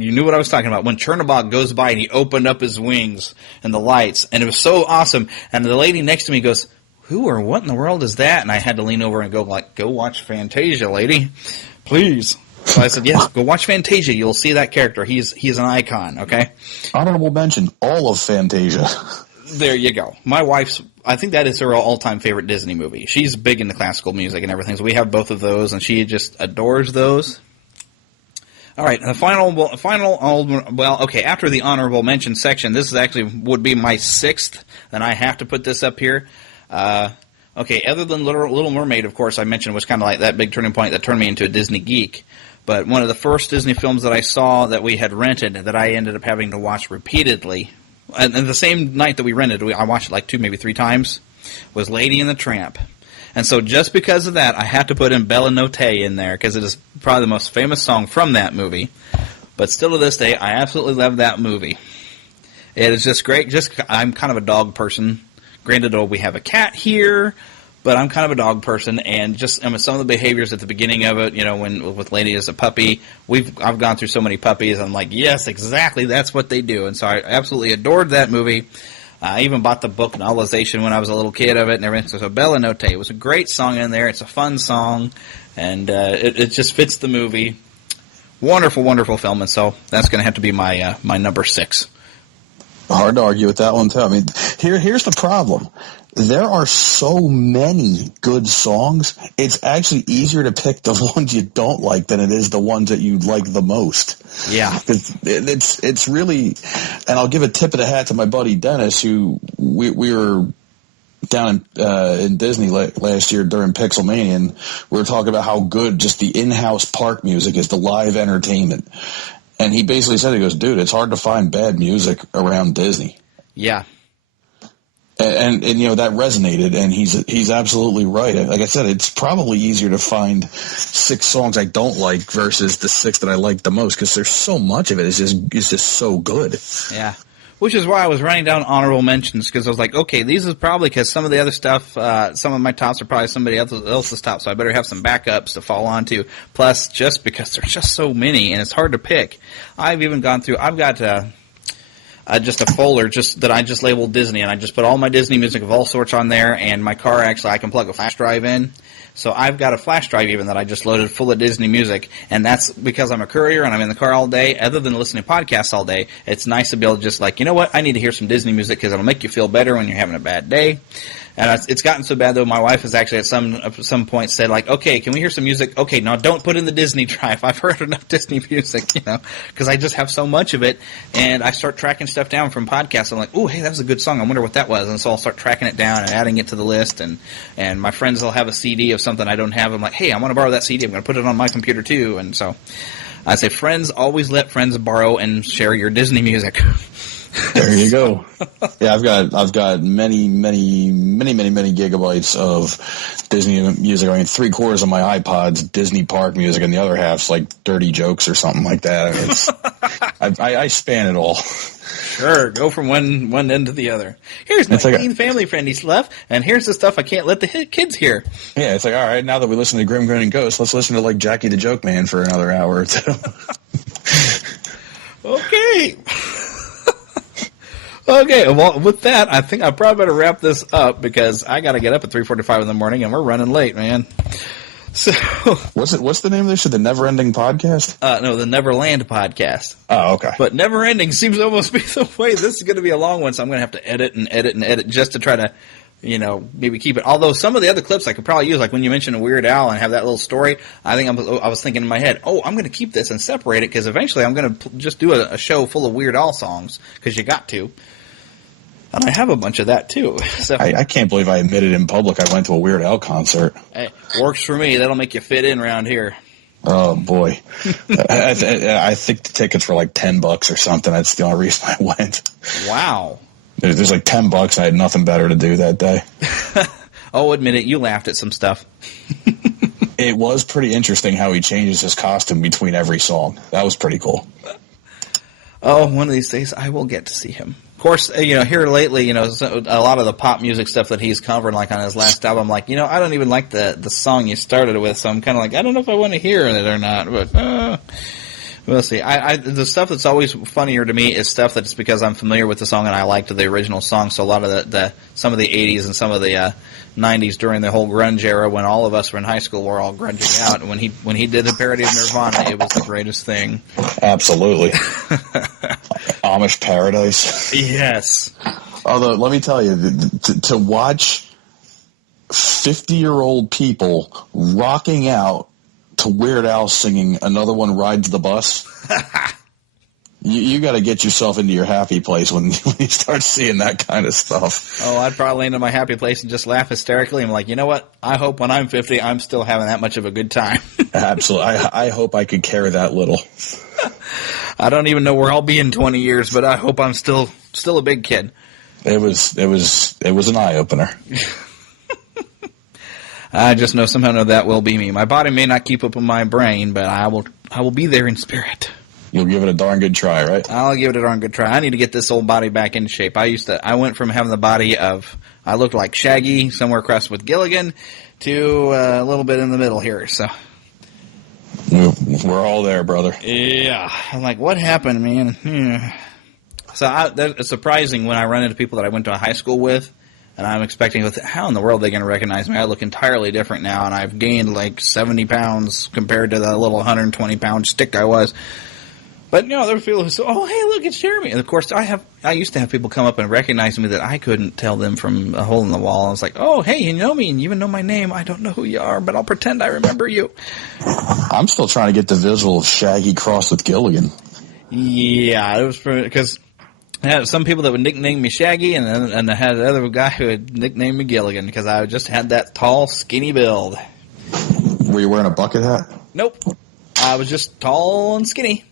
You knew what I was talking about. When Chernabog goes by and he opened up his wings and the lights, and it was so awesome. And the lady next to me goes, "Who or what in the world is that?" And I had to lean over and go watch Fantasia, lady. Please. So I said, yes, go watch Fantasia. You'll see that character. He's an icon, okay? Honorable mention, all of Fantasia. There you go. My wife's, I think that is her all-time favorite Disney movie. She's big into classical music and everything, so we have both of those, and she just adores those. All right, the after the honorable mention section, this is actually would be my sixth, and I have to put this up here. Other than Little Mermaid, of course, I mentioned was kind of like that big turning point that turned me into a Disney geek. But one of the first Disney films that I saw that we had rented that I ended up having to watch repeatedly, and the same night that we rented, I watched it like 2, maybe 3 times, was Lady and the Tramp. And so just because of that, I had to put in Bella Notte in there because it is probably the most famous song from that movie. But still to this day, I absolutely love that movie. It is just great. I'm kind of a dog person. Granted, we have a cat here, but I'm kind of a dog person. And some of the behaviors at the beginning of it, when with Lady as a puppy, I've gone through so many puppies. I'm like, yes, exactly, that's what they do. And so I absolutely adored that movie. I even bought the book novelization when I was a little kid of it and everything. So Bella Notte, it was a great song in there. It's a fun song, and it just fits the movie. Wonderful, wonderful film, and so that's going to have to be my my number 6. Hard to argue with that one, too. I mean, here's the problem. There are so many good songs, it's actually easier to pick the ones you don't like than it is the ones that you like the most. Yeah. It's really, and I'll give a tip of the hat to my buddy Dennis, who we were down in Disney last year during Pixelmania, and we were talking about how good just the in-house park music is, the live entertainment. And he basically said, he goes, dude, it's hard to find bad music around Disney. Yeah. And you know, that resonated, and he's absolutely right. Like I said, it's probably easier to find 6 songs I don't like versus the 6 that I like the most, because there's so much of it. It's just so good. Yeah. Which is why I was writing down honorable mentions, because I was like, okay, these is probably because some of the other stuff, some of my tops are probably somebody else's tops, so I better have some backups to fall onto. Plus, just because there's just so many, and it's hard to pick. I've even gone through, I've got just a folder that I just labeled Disney, and I just put all my Disney music of all sorts on there, and my car actually, I can plug a flash drive in. So I've got a flash drive even that I just loaded full of Disney music, and that's because I'm a courier and I'm in the car all day. Other than listening to podcasts all day, it's nice to be able to just like, you know what, I need to hear some Disney music because it'll make you feel better when you're having a bad day. And it's gotten so bad, though, my wife has actually at some point said, like, okay, can we hear some music? Okay, now don't put in the Disney drive. I've heard enough Disney music, you know, because I just have so much of it. And I start tracking stuff down from podcasts. I'm like, oh, hey, that was a good song. I wonder what that was. And so I'll start tracking it down and adding it to the list. And my friends will have a CD of something I don't have. I'm like, hey, I want to borrow that CD. I'm going to put it on my computer, too. And so I say, friends, always let friends borrow and share your Disney music. There you go. Yeah, I've got many gigabytes of Disney music. I mean, 3/4 of my iPod's Disney park music, and the other half's like dirty jokes or something like that. I mean, I span it all. Sure, go from one end to the other. Here's my clean family-friendly stuff, and here's the stuff I can't let the kids hear. Yeah, it's like, all right, now that we listen to Grim Grinning Ghost, let's listen to like Jackie the Joke Man for another hour or two. Okay. Okay, well, with that, I think I probably better wrap this up because I got to get up at 3:45 in the morning, and we're running late, man. So, what's the name of this show? The Never Ending Podcast? No, the Neverland Podcast. Oh, okay. But Never Ending seems to almost be the way. This is going to be a long one, so I'm going to have to edit just to try to, you know, maybe keep it. Although some of the other clips I could probably use, like when you mentioned a Weird Al and have that little story, I was thinking in my head, oh, I'm going to keep this and separate it because eventually I'm going to just do a show full of Weird Al songs because you got to. And I have a bunch of that, too. So I can't believe I admitted in public I went to a Weird Al concert. Hey, works for me. That'll make you fit in around here. Oh, boy. I think the tickets were like $10 or something. That's the only reason I went. Wow. There's like $10. I had nothing better to do that day. Oh, admit it. You laughed at some stuff. It was pretty interesting how he changes his costume between every song. That was pretty cool. Oh, one of these days I will get to see him. Of course, you know, here lately, you know, a lot of the pop music stuff that he's covered, like on his last album, like, you know, I don't even like the song you started with, so I'm kind of like, I don't know if I want to hear it or not, but we'll see. The stuff that's always funnier to me is stuff that's because I'm familiar with the song and I liked the original song, so a lot of some of the 80s and some of the 90s during the whole grunge era when all of us were in high school were all grunging out, and when he did a parody of Nirvana, it was the greatest thing. Absolutely. Amish Paradise. Yes. Although, let me tell you, to watch 50-year-old people rocking out to Weird Al singing Another One Rides the Bus, you got to get yourself into your happy place when you start seeing that kind of stuff. Oh, I'd probably land in my happy place and just laugh hysterically. I'm like, you know what? I hope when I'm 50, I'm still having that much of a good time. Absolutely. I hope I could care that little. I don't even know where I'll be in 20 years, but I hope I'm still a big kid. It was an eye opener. I just know somehow that will be me. My body may not keep up with my brain, but I will be there in spirit. You'll give it a darn good try, right? I'll give it a darn good try. I need to get this old body back in shape. I went from having the body of, I looked like Shaggy somewhere across with Gilligan to a little bit in the middle here, so. We're all there, brother. Yeah. I'm like, what happened, man? So it's surprising when I run into people that I went to high school with, and I'm expecting, how in the world are they going to recognize me? I look entirely different now, and I've gained like 70 pounds compared to the little 120-pound stick I was. But, there's people who say, oh, hey, look, it's Jeremy. And, of course, I used to have people come up and recognize me that I couldn't tell them from a hole in the wall. I was like, oh, hey, you know me, and you even know my name. I don't know who you are, but I'll pretend I remember you. I'm still trying to get the visual of Shaggy crossed with Gilligan. Yeah, it was because I had some people that would nickname me Shaggy, and I had another guy who would nickname me Gilligan because I just had that tall, skinny build. Were you wearing a bucket hat? Nope. I was just tall and skinny.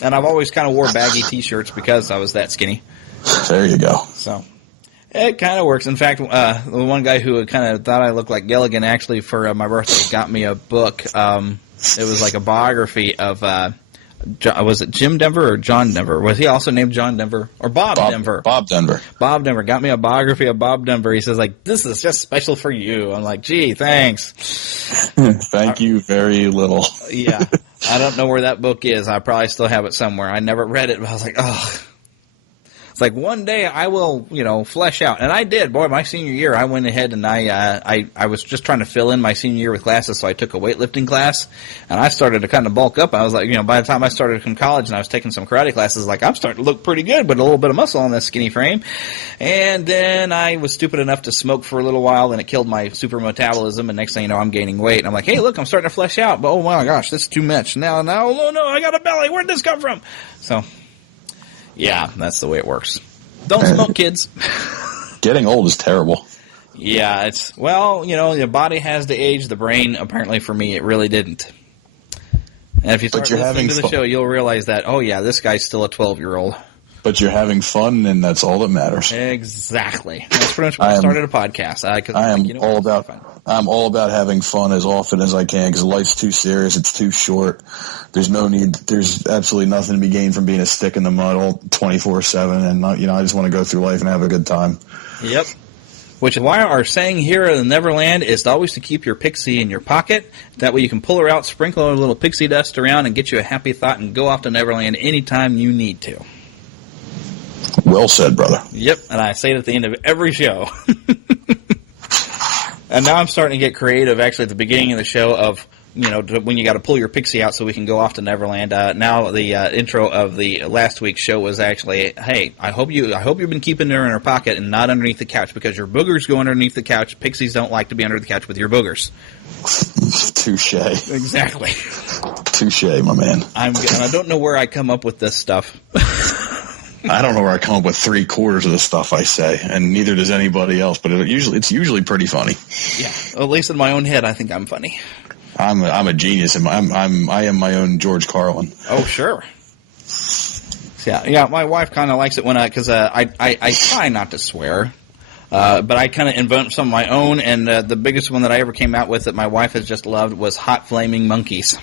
And I've always kind of wore baggy T-shirts because I was that skinny. There you go. So it kind of works. In fact, the one guy who kind of thought I looked like Gilligan actually for my birthday got me a book. It was like a biography of was it Jim Denver or John Denver? Was he also named John Denver or Bob Denver? Bob Denver. Bob Denver got me a biography of Bob Denver. He says, like, this is just special for you. I'm like, gee, thanks. Thank you very little. Yeah. I don't know where that book is. I probably still have it somewhere. I never read it, but I was like, oh. It's like one day I will, flesh out. And I did. Boy, my senior year, I went ahead and I was just trying to fill in my senior year with classes, so I took a weightlifting class. And I started to kind of bulk up. I was like, by the time I started from college and I was taking some karate classes, like, I'm starting to look pretty good with a little bit of muscle on this skinny frame. And then I was stupid enough to smoke for a little while, and it killed my super metabolism. And next thing you know, I'm gaining weight. And I'm like, hey, look, I'm starting to flesh out. But, oh, my gosh, this is too much. Now, oh, no, I got a belly. Where'd this come from? So, yeah, that's the way it works. Don't smoke, kids. Getting old is terrible. Yeah, the body has to age. The brain, apparently for me, it really didn't. And if you start listening to the show, you'll realize that, oh, yeah, this guy's still a 12-year-old. But you're having fun, and that's all that matters. Exactly. That's pretty much why I started a podcast. I'm all about having fun as often as I can because life's too serious. It's too short. There's no need. There's absolutely nothing to be gained from being a stick in the mud all 24/7. And I just want to go through life and have a good time. Yep. Which is why our saying here in Neverland is always to keep your pixie in your pocket. That way you can pull her out, sprinkle a little pixie dust around, and get you a happy thought and go off to Neverland anytime you need to. Well said, brother. Yep, and I say it at the end of every show. And now I'm starting to get creative, actually, at the beginning of the show of, when you got to pull your pixie out so we can go off to Neverland. Now the intro of the last week's show was actually, hey, I hope you've been keeping her in her pocket and not underneath the couch because your boogers go underneath the couch. Pixies don't like to be under the couch with your boogers. Touche. Exactly. Touche, my man. And I don't know where I come up with this stuff. I don't know where I come up with 3/4 of the stuff I say, and neither does anybody else. But it's usually pretty funny. Yeah, at least in my own head, I think I'm funny. I'm a genius, and I am my own George Carlin. Oh, sure. Yeah. My wife kind of likes it when because I try not to swear, but I kind of invent some of my own. And the biggest one that I ever came out with that my wife has just loved was hot flaming monkeys.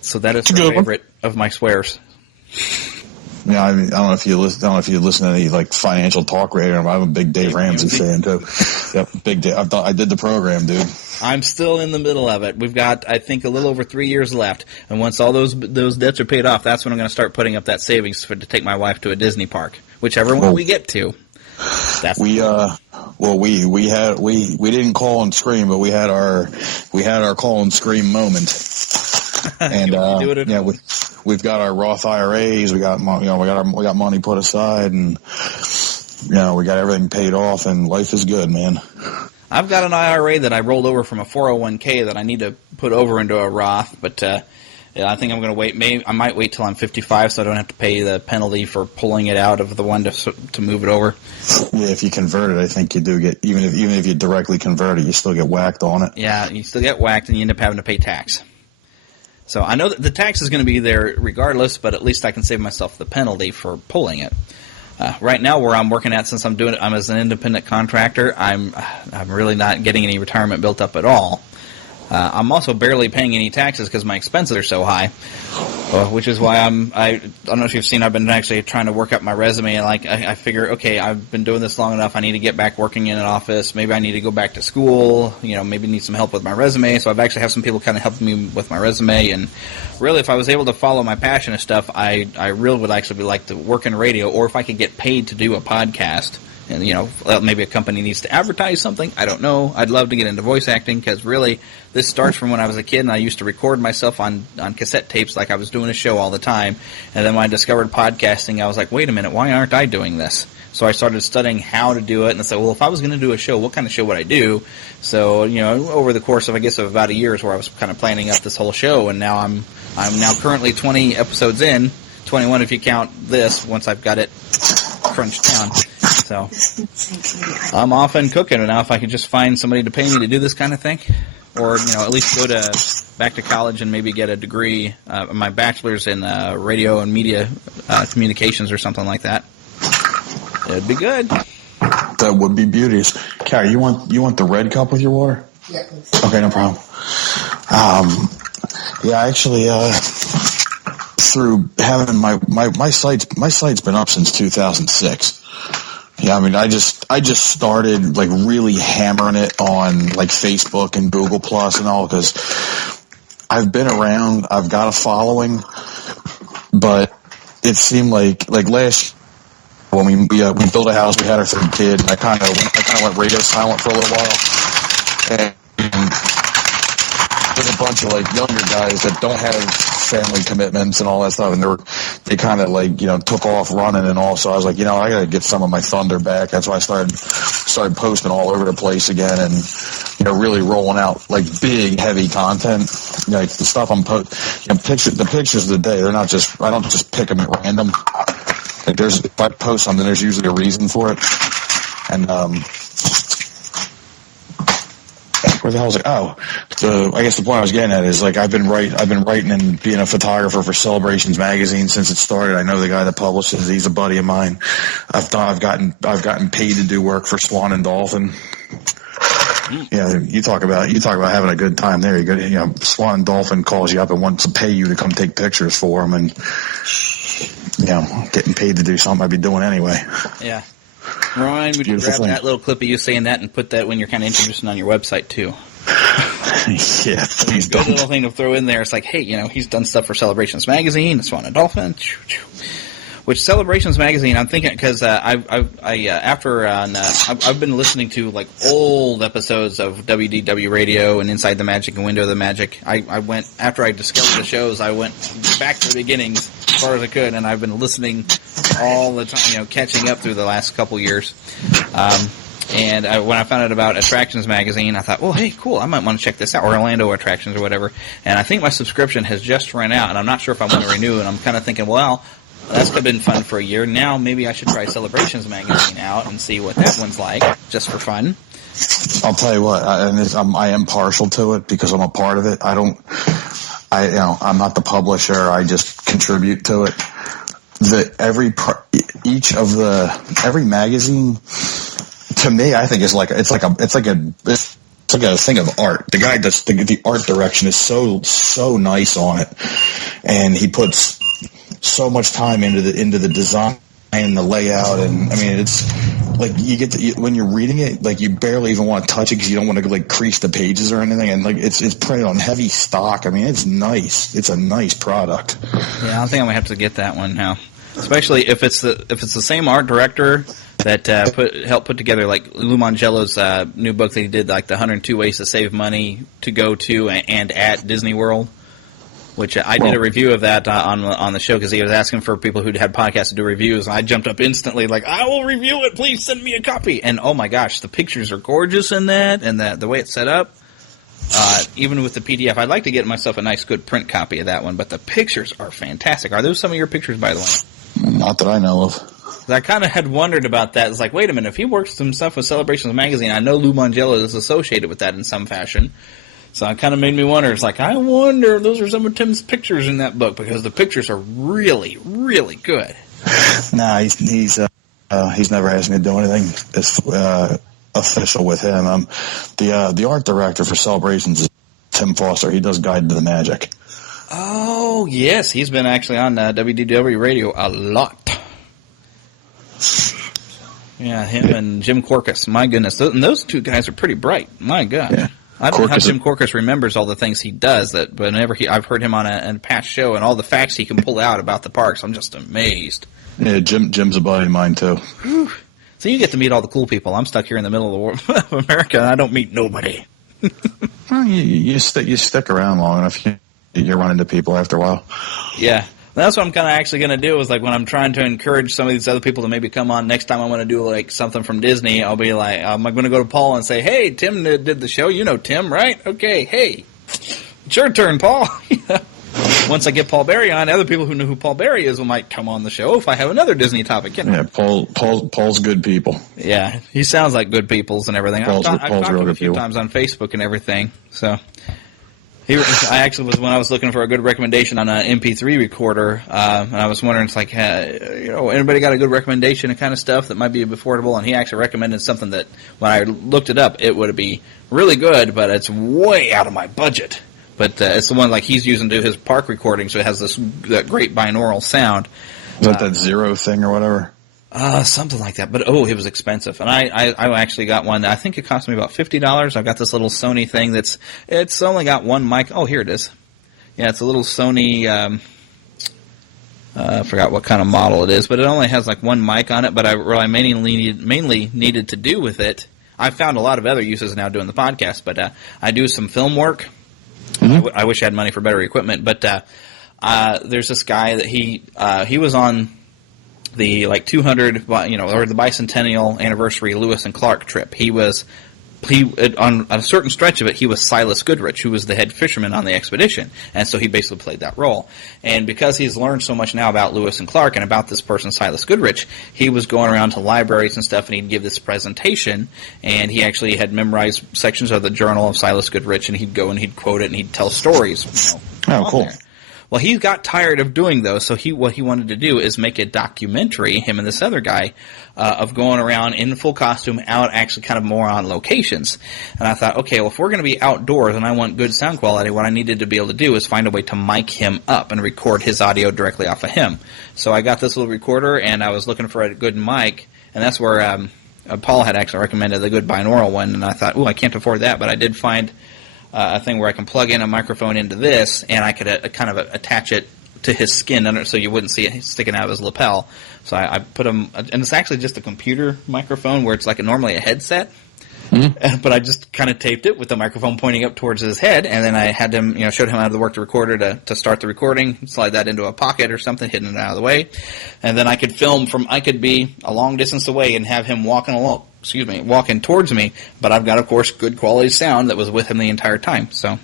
So that is her favorite of my swears. Yeah, I don't know if you listen to any like financial talk radio. I'm a big Dave Ramsey fan too. Yep, big Dave. I did the program, dude. I'm still in the middle of it. We've got, I think, a little over 3 years left, and once all those debts are paid off, that's when I'm going to start putting up that savings to take my wife to a Disney park, whichever one we get to. We didn't call and scream, but we had our call and scream moment. And we've got our Roth IRAs, we got money put aside, and we got everything paid off, and life is good, man. I've got an IRA that I rolled over from a 401k that I need to put over into a Roth, but I think I'm going to wait. I might wait till I'm 55 so I don't have to pay the penalty for pulling it out of the one to move it over. Yeah, if you convert it, I think you do get, even if you directly convert it, you still get whacked on it. Yeah, you still get whacked and you end up having to pay tax. So I know that the tax is going to be there regardless, but at least I can save myself the penalty for pulling it. Right now, where I'm working at, since I'm as an independent contractor, I'm really not getting any retirement built up at all. I'm also barely paying any taxes because my expenses are so high. Which is why I don't know if you've seen, I've been actually trying to work up my resume, and like I figure, okay, I've been doing this long enough, I need to get back working in an office, maybe I need to go back to school, maybe need some help with my resume, so I've actually have some people kind of helping me with my resume, and really if I was able to follow my passion and stuff, I really would actually like to work in radio, or if I could get paid to do a podcast. And, maybe a company needs to advertise something. I don't know. I'd love to get into voice acting because really this starts from when I was a kid and I used to record myself on cassette tapes like I was doing a show all the time. And then when I discovered podcasting, I was like, wait a minute, why aren't I doing this? So I started studying how to do it, and I said, well, if I was going to do a show, what kind of show would I do? So, over the course of, I guess, of about a year is where I was kind of planning up this whole show, and now I'm now currently 20 episodes in, 21 if you count this, once I've got it crunched down. So I'm off and cooking, and now if I could just find somebody to pay me to do this kind of thing, or at least go back to college and maybe get a degree, my bachelor's in radio and media communications or something like that, it'd be good. That would be beauteous. Carrie, you want the red cup with your water? Yeah, please. Okay, no problem. Yeah, actually, through having my site's been up since 2006. Yeah, I mean, I just started like really hammering it on like Facebook and Google Plus and all, because I've been around, I've got a following, but it seemed like last when we built a house, we had our third kid, and I kind of went radio silent for a little while, and there's a bunch of like younger guys that don't have family commitments and all that stuff, and they kind of like took off running and all. So I was like, I gotta get some of my thunder back. That's why I started posting all over the place again, and really rolling out like big heavy content. Like the stuff I'm the pictures of the day, they're not just, I don't just pick them at random. Like if I post something, there's usually a reason for it. And where the hell is it? Oh, I guess the point I was getting at is like I've been writing and being a photographer for Celebrations magazine since it started. I know the guy that publishes it. He's a buddy of mine. I've gotten paid to do work for Swan and Dolphin. Yeah, you talk about having a good time there. Swan and Dolphin calls you up and wants to pay you to come take pictures for them, and getting paid to do something I'd be doing anyway. Yeah. Ryan, would you grab that little clip of you saying that and put that when you're kind of introducing on your website too? Yeah, please don't. Good don't. little thing to throw in there. It's like, hey, he's done stuff for Celebrations Magazine, Swan and Dolphin. Which Celebrations Magazine, I'm thinking, because I've been listening to like old episodes of WDW Radio and Inside the Magic and Window of the Magic. I went, after I discovered the shows, I went back to the beginnings as far as I could, and I've been listening all the time, catching up through the last couple years. And when I found out about Attractions Magazine, I thought, well, hey, cool, I might want to check this out, or Orlando Attractions or whatever. And I think my subscription has just run out, and I'm not sure if I want to renew it. I'm kind of thinking, well, that's been fun for a year. Now maybe I should try Celebrations Magazine out and see what that one's like, just for fun. I'll tell you what, I am partial to it because I'm a part of it. I'm not the publisher. I just contribute to it. Every magazine, to me, I think it's like a thing of art. The guy that's the art direction is so nice on it, and he puts so much time into the design and the layout, and I mean, it's like when you're reading it, like you barely even want to touch it because you don't want to like crease the pages or anything, and like it's printed on heavy stock. I mean, it's nice. It's a nice product. Yeah, I think I'm gonna have to get that one now, especially if it's the same art director that helped put together like Lou Mangello's new book that he did, like the 102 Ways to Save Money to Go to and at Disney World. Which I did a review of that on the show because he was asking for people who'd had podcasts to do reviews, and I jumped up instantly like, I will review it, please send me a copy. And oh my gosh, the pictures are gorgeous in that, and the way it's set up, even with the PDF. I'd like to get myself a nice good print copy of that one, but the pictures are fantastic. Are those some of your pictures, by the way? Not that I know of. I kind of had wondered about that. It's like, wait a minute, if he works some stuff with Celebrations Magazine, I know Lou Mangello is associated with that in some fashion. So it kind of made me wonder. It's like, I wonder if those are some of Tim's pictures in that book, because the pictures are really, really good. Nah, he's never asked me to do anything official with him. The art director for Celebrations is Tim Foster. He does Guide to the Magic. Oh, Oh, yes. He's been actually on WDW Radio a lot. Yeah, him and Jim Corcus. My goodness. And those two guys are pretty bright. My God. Yeah. I don't know how Jim Corcus remembers all the things he does. That whenever I've heard him on a past show and all the facts he can pull out about the parks, I'm just amazed. Yeah, Jim's a buddy of mine, too. Whew. So you get to meet all the cool people. I'm stuck here in the middle of the world of America, and I don't meet nobody. Well, you stick around long enough, you run into people after a while. Yeah. That's what I'm kind of actually going to do is like when I'm trying to encourage some of these other people to maybe come on next time I want to do like something from Disney, I'll be like, I'm going to go to Paul and say, hey, Tim did the show. You know Tim, right? Okay, hey, it's your turn, Paul. Once I get Paul Berry on, other people who know who Paul Berry is might come on the show if I have another Disney topic. Yeah, Paul's good people. Yeah, he sounds like good peoples and everything. I've talked to him a few times on Facebook and everything. So I actually was when I was looking for a good recommendation on an MP3 recorder, and I was wondering, it's like, anybody got a good recommendation and kind of stuff that might be affordable? And he actually recommended something that when I looked it up, it would be really good, but it's way out of my budget. But it's the one like he's using to do his park recording, so it has that great binaural sound. Is that Zero thing or whatever? Something like that. But it was expensive, and I actually got one. I think it cost me about $50. I've got this little Sony thing it's only got one mic. Oh, here it is. Yeah, it's a little Sony. I forgot what kind of model it is, but it only has like one mic on it. But what I mainly needed to do with it, I found a lot of other uses now doing the podcast. But I do some film work. Mm-hmm. I wish I had money for better equipment, but there's this guy that he was on the like 200, or the bicentennial anniversary Lewis and Clark trip. He on a certain stretch of it, he was Silas Goodrich, who was the head fisherman on the expedition, and so he basically played that role. And because he's learned so much now about Lewis and Clark and about this person Silas Goodrich, he was going around to libraries and stuff, and he'd give this presentation, and he actually had memorized sections of the journal of Silas Goodrich, and he'd go and he'd quote it, and he'd tell stories. Oh, cool. There. Well, he got tired of doing those, so what he wanted to do is make a documentary, him and this other guy, of going around in full costume out actually kind of more on locations. And I thought, okay, well, if we're going to be outdoors and I want good sound quality, what I needed to be able to do is find a way to mic him up and record his audio directly off of him. So I got this little recorder, and I was looking for a good mic, and that's where Paul had actually recommended the good binaural one, and I thought, I can't afford that, but I did find a thing where I can plug in a microphone into this, and I could kind of attach it to his skin under, so you wouldn't see it sticking out of his lapel. So I put him, and it's actually just a computer microphone where it's like normally a headset. Mm-hmm. But I just kind of taped it with the microphone pointing up towards his head, and then I had him, showed him how to work the recorder to start the recording, slide that into a pocket or something, hidden it out of the way, and then I could film I could be a long distance away and have him walking towards me, but I've got, of course, good quality sound that was with him the entire time, so.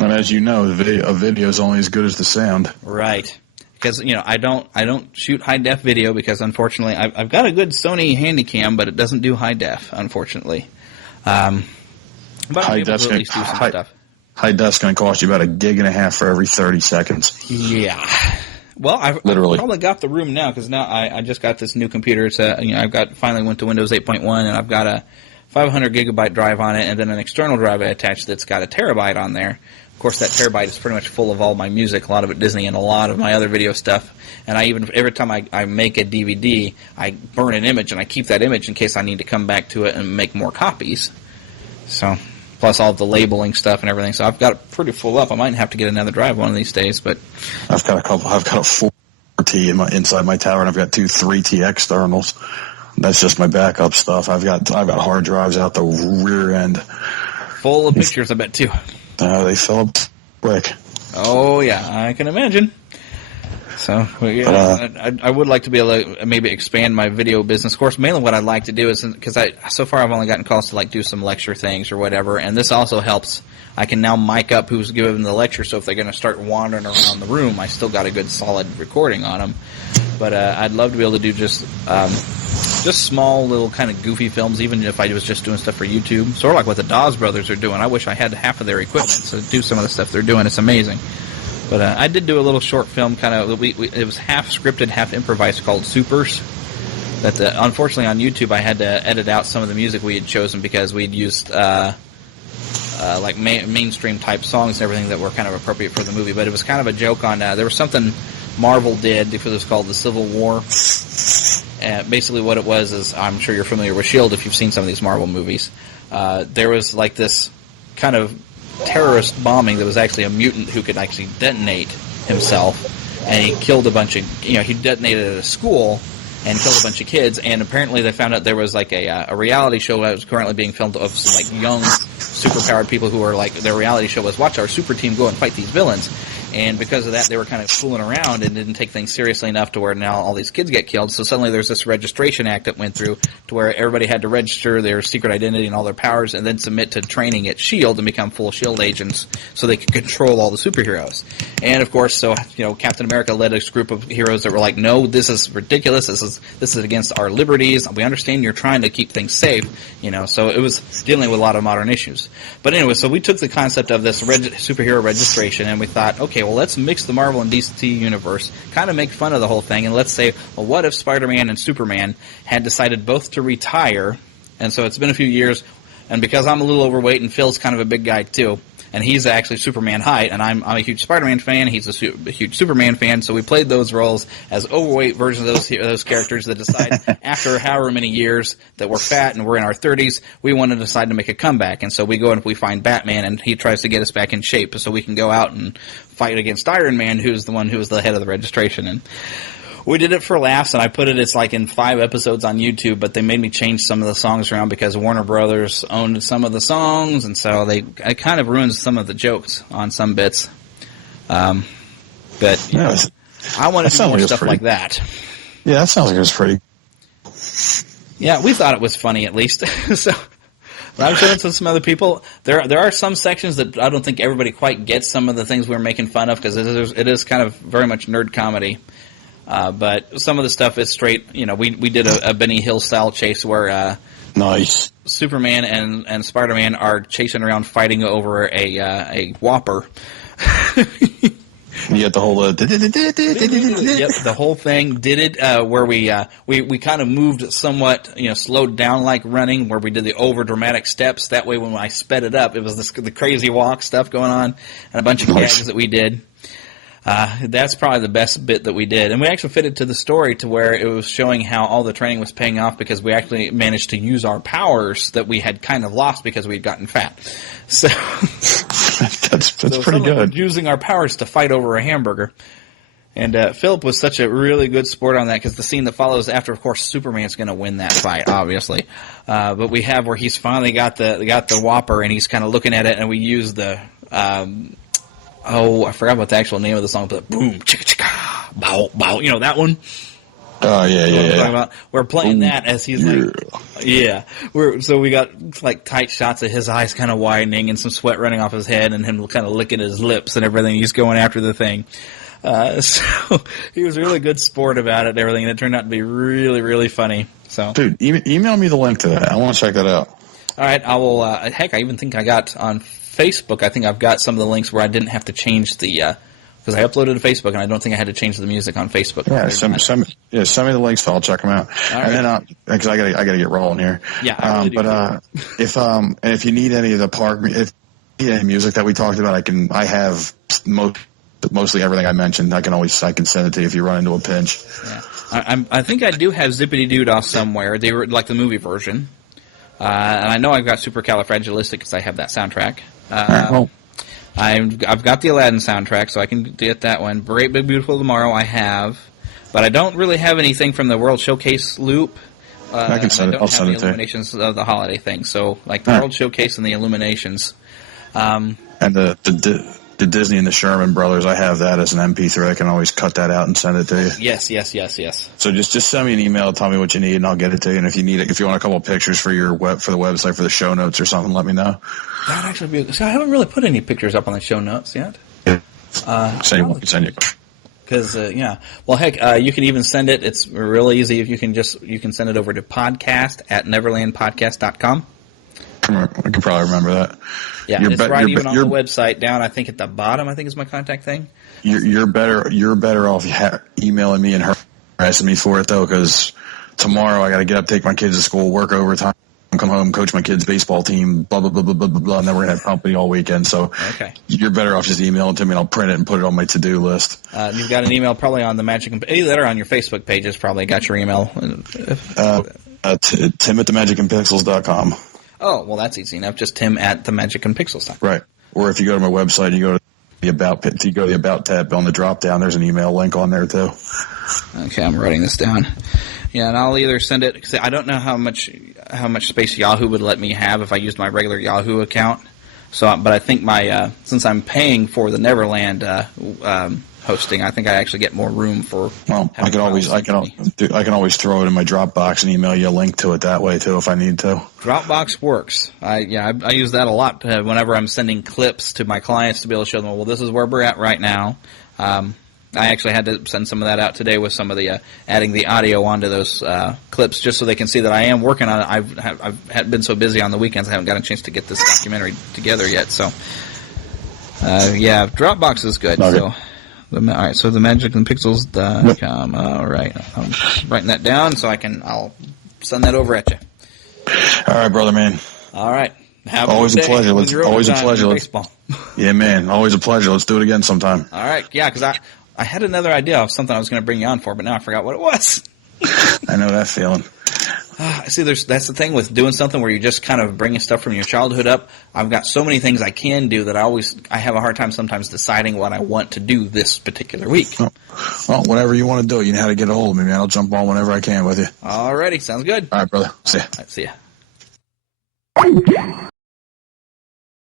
And as you know, a video is only as good as the sound. Right. Because, I don't shoot high-def video because, unfortunately, I've got a good Sony Handycam, but it doesn't do high-def, unfortunately. But high def's going to cost you about $1.5 GB for every 30 seconds. Yeah. Well, I've probably got the room now because now I just got this new computer. It's finally went to Windows 8.1, and I've got a 500 gigabyte drive on it, and then an external drive I attached that's got a terabyte on there. Of course, that terabyte is pretty much full of all my music, a lot of it Disney, and a lot of my other video stuff. And every time I make a DVD, I burn an image, and I keep that image in case I need to come back to it and make more copies. So, plus all the labeling stuff and everything. So I've got it pretty full up. I might have to get another drive one of these days, but I've got a 4T inside my tower, and I've got two 3T externals. That's just my backup stuff. I've got hard drives out the rear end, full of pictures, I bet too. They fill up quick. Oh yeah, I can imagine. So, I would like to be able to maybe expand my video business. Of course, mainly what I'd like to do is, because so far I've only gotten calls to like do some lecture things or whatever, and this also helps. I can now mic up who's giving the lecture, so if they're going to start wandering around the room, I still got a good solid recording on them. But I'd love to be able to do just small little kind of goofy films, even if I was just doing stuff for YouTube. Sort of like what the Dawes brothers are doing. I wish I had half of their equipment to do some of the stuff they're doing. It's amazing. But I did do a little short film, kind of. It was half scripted, half improvised, called Supers. That unfortunately on YouTube I had to edit out some of the music we had chosen because we'd used mainstream type songs and everything that were kind of appropriate for the movie. But it was kind of a joke on there was something Marvel did because it was called the Civil War. Basically, what it was is, I'm sure you're familiar with S.H.I.E.L.D. if you've seen some of these Marvel movies. There was like this kind of terrorist bombing that was actually a mutant who could actually detonate himself, and he killed a bunch of, he detonated at a school and killed a bunch of kids, and apparently they found out there was like a reality show that was currently being filmed of some like young, superpowered people who were like, their reality show was, watch our super team go and fight these villains. And because of that, they were kind of fooling around and didn't take things seriously enough to where now all these kids get killed. So suddenly there's this registration act that went through to where everybody had to register their secret identity and all their powers and then submit to training at S.H.I.E.L.D. and become full S.H.I.E.L.D. agents so they could control all the superheroes. And of course, so, Captain America led a group of heroes that were like, no, this is ridiculous. This is against our liberties. We understand you're trying to keep things safe, so it was dealing with a lot of modern issues. But anyway, so we took the concept of this superhero registration and we thought, okay, well, let's mix the Marvel and DC universe, kind of make fun of the whole thing, and let's say, well, what if Spider-Man and Superman had decided both to retire? And so it's been a few years, and because I'm a little overweight and Phil's kind of a big guy too, and he's actually Superman height, and I'm a huge Spider-Man fan, he's a huge Superman fan, so we played those roles as overweight versions of those characters that decide after however many years that we're fat and we're in our 30s, we want to decide to make a comeback. And so we go and we find Batman, and he tries to get us back in shape so we can go out and fight against Iron Man, who's the one who was the head of the registration. And we did it for laughs, and I put it's like in 5 episodes on YouTube, but they made me change some of the songs around because Warner Brothers owned some of the songs, and so it kind of ruins some of the jokes on some bits. But I want to do more stuff like that. Yeah, that sounds like it was pretty. Yeah, we thought it was funny at least. So I've shown it to some other people. There are some sections that I don't think everybody quite gets some of the things we're making fun of because it is kind of very much nerd comedy. But some of the stuff is straight, we did a Benny Hill style chase where nice Superman and Spider-Man are chasing around fighting over a Whopper. You get the whole yep, the whole thing did it where we kind of moved somewhat, slowed down like running, where we did the over dramatic steps. That way, when I sped it up, it was the crazy walk stuff going on, and a bunch of gags that we did. That's probably the best bit that we did. And we actually fit it to the story to where it was showing how all the training was paying off because we actually managed to use our powers that we had kind of lost because we had gotten fat. So that's pretty good. Using our powers to fight over a hamburger. And Philip was such a really good sport on that because the scene that follows after, of course, Superman's going to win that fight, obviously. But we have where he's finally got the Whopper and he's kind of looking at it, and we use the I forgot what the actual name of the song, but boom, chicka chicka, bow, bow. That one? Oh, yeah. We're playing that as he's so we got like tight shots of his eyes kind of widening and some sweat running off his head and him kind of licking his lips and everything. He's going after the thing. So he was a really good sport about it and everything, and it turned out to be really, really funny. So, dude, email me the link to that. I want to check that out. All right, I will. Heck, I even think I got on Facebook, I think I've got some of the links where I didn't have to change the because I uploaded to Facebook and I don't think I had to change the music on Facebook. Yeah, send me the links, so I'll check them out. All right. And then because I gotta get rolling here. Yeah. If you need any of the park, if you need any music that we talked about, I have mostly everything I mentioned. I can send it to you if you run into a pinch. Yeah. I think I do have Zippity Doo Dah somewhere. They were like the movie version. And I know I've got Supercalifragilistic because I have that soundtrack. I've got the Aladdin soundtrack, so I can get that one. Great Big Beautiful Tomorrow I have, but I don't really have anything from the World Showcase loop. I can send it. I'll send it to you. Illuminations of the holiday thing, so like the World Showcase and the Illuminations. And the Disney and the Sherman Brothers, I have that as an MP3. I can always cut that out and send it to you. Yes. So just send me an email, tell me what you need, and I'll get it to you. And if you need it, if you want a couple of pictures for the website, for the show notes or something, let me know. That'd actually be. So I haven't really put any pictures up on the show notes yet. Yeah. Send you. Because well, heck, you can even send it. It's real easy. If you can send it over to podcast@neverlandpodcast.com. I can probably remember that. Yeah, it's right even on the website down. I think at the bottom. I think is my contact thing. You're better off emailing me and harassing me for it though, because tomorrow I got to get up, take my kids to school, work overtime, come home, coach my kids' baseball team, blah, blah, blah, blah, blah, blah, blah, and then we're going to have company all weekend. So you're better off just emailing it to me, and I'll print it and put it on my to-do list. You've got an email probably on the Magic and either on your Facebook pages. Probably got your email. Tim at themagicandpixels.com. Oh, well, that's easy enough. Just Tim at themagicandpixels.com. Right. Or if you go to my website, you go to the About tab on the drop down. There's an email link on there too. Okay, I'm writing this down. Yeah, and I'll either send it. Cause I don't know how much space Yahoo would let me have if I used my regular Yahoo account. So, but I think my since I'm paying for the Neverland hosting, I think I actually get more room for. Well, I can always throw it in my Dropbox and email you a link to it that way too if I need to. Dropbox works. I use that a lot whenever I'm sending clips to my clients to be able to show them. Well, this is where we're at right now. I actually had to send some of that out today with some of the adding the audio onto those clips just so they can see that I am working on it. I've been so busy on the weekends I haven't got a chance to get this documentary together yet. So, Dropbox is good. Okay. So, all right. So themagicandpixels.com. All right. I'm writing that down so I'll send that over at you. All right, brother, man. All right. Always a pleasure. Always a pleasure. Baseball. Yeah, man. Always a pleasure. Let's do it again sometime. All right. Yeah, because I had another idea of something I was going to bring you on for, but now I forgot what it was. I know that feeling. See, that's the thing with doing something where you're just kind of bringing stuff from your childhood up. I've got so many things I can do that I have a hard time sometimes deciding what I want to do this particular week. Well, whenever you want to do it, you know how to get a hold of me, man. I'll jump on whenever I can with you. All righty. Sounds good. All right, brother. See ya. All right, see ya.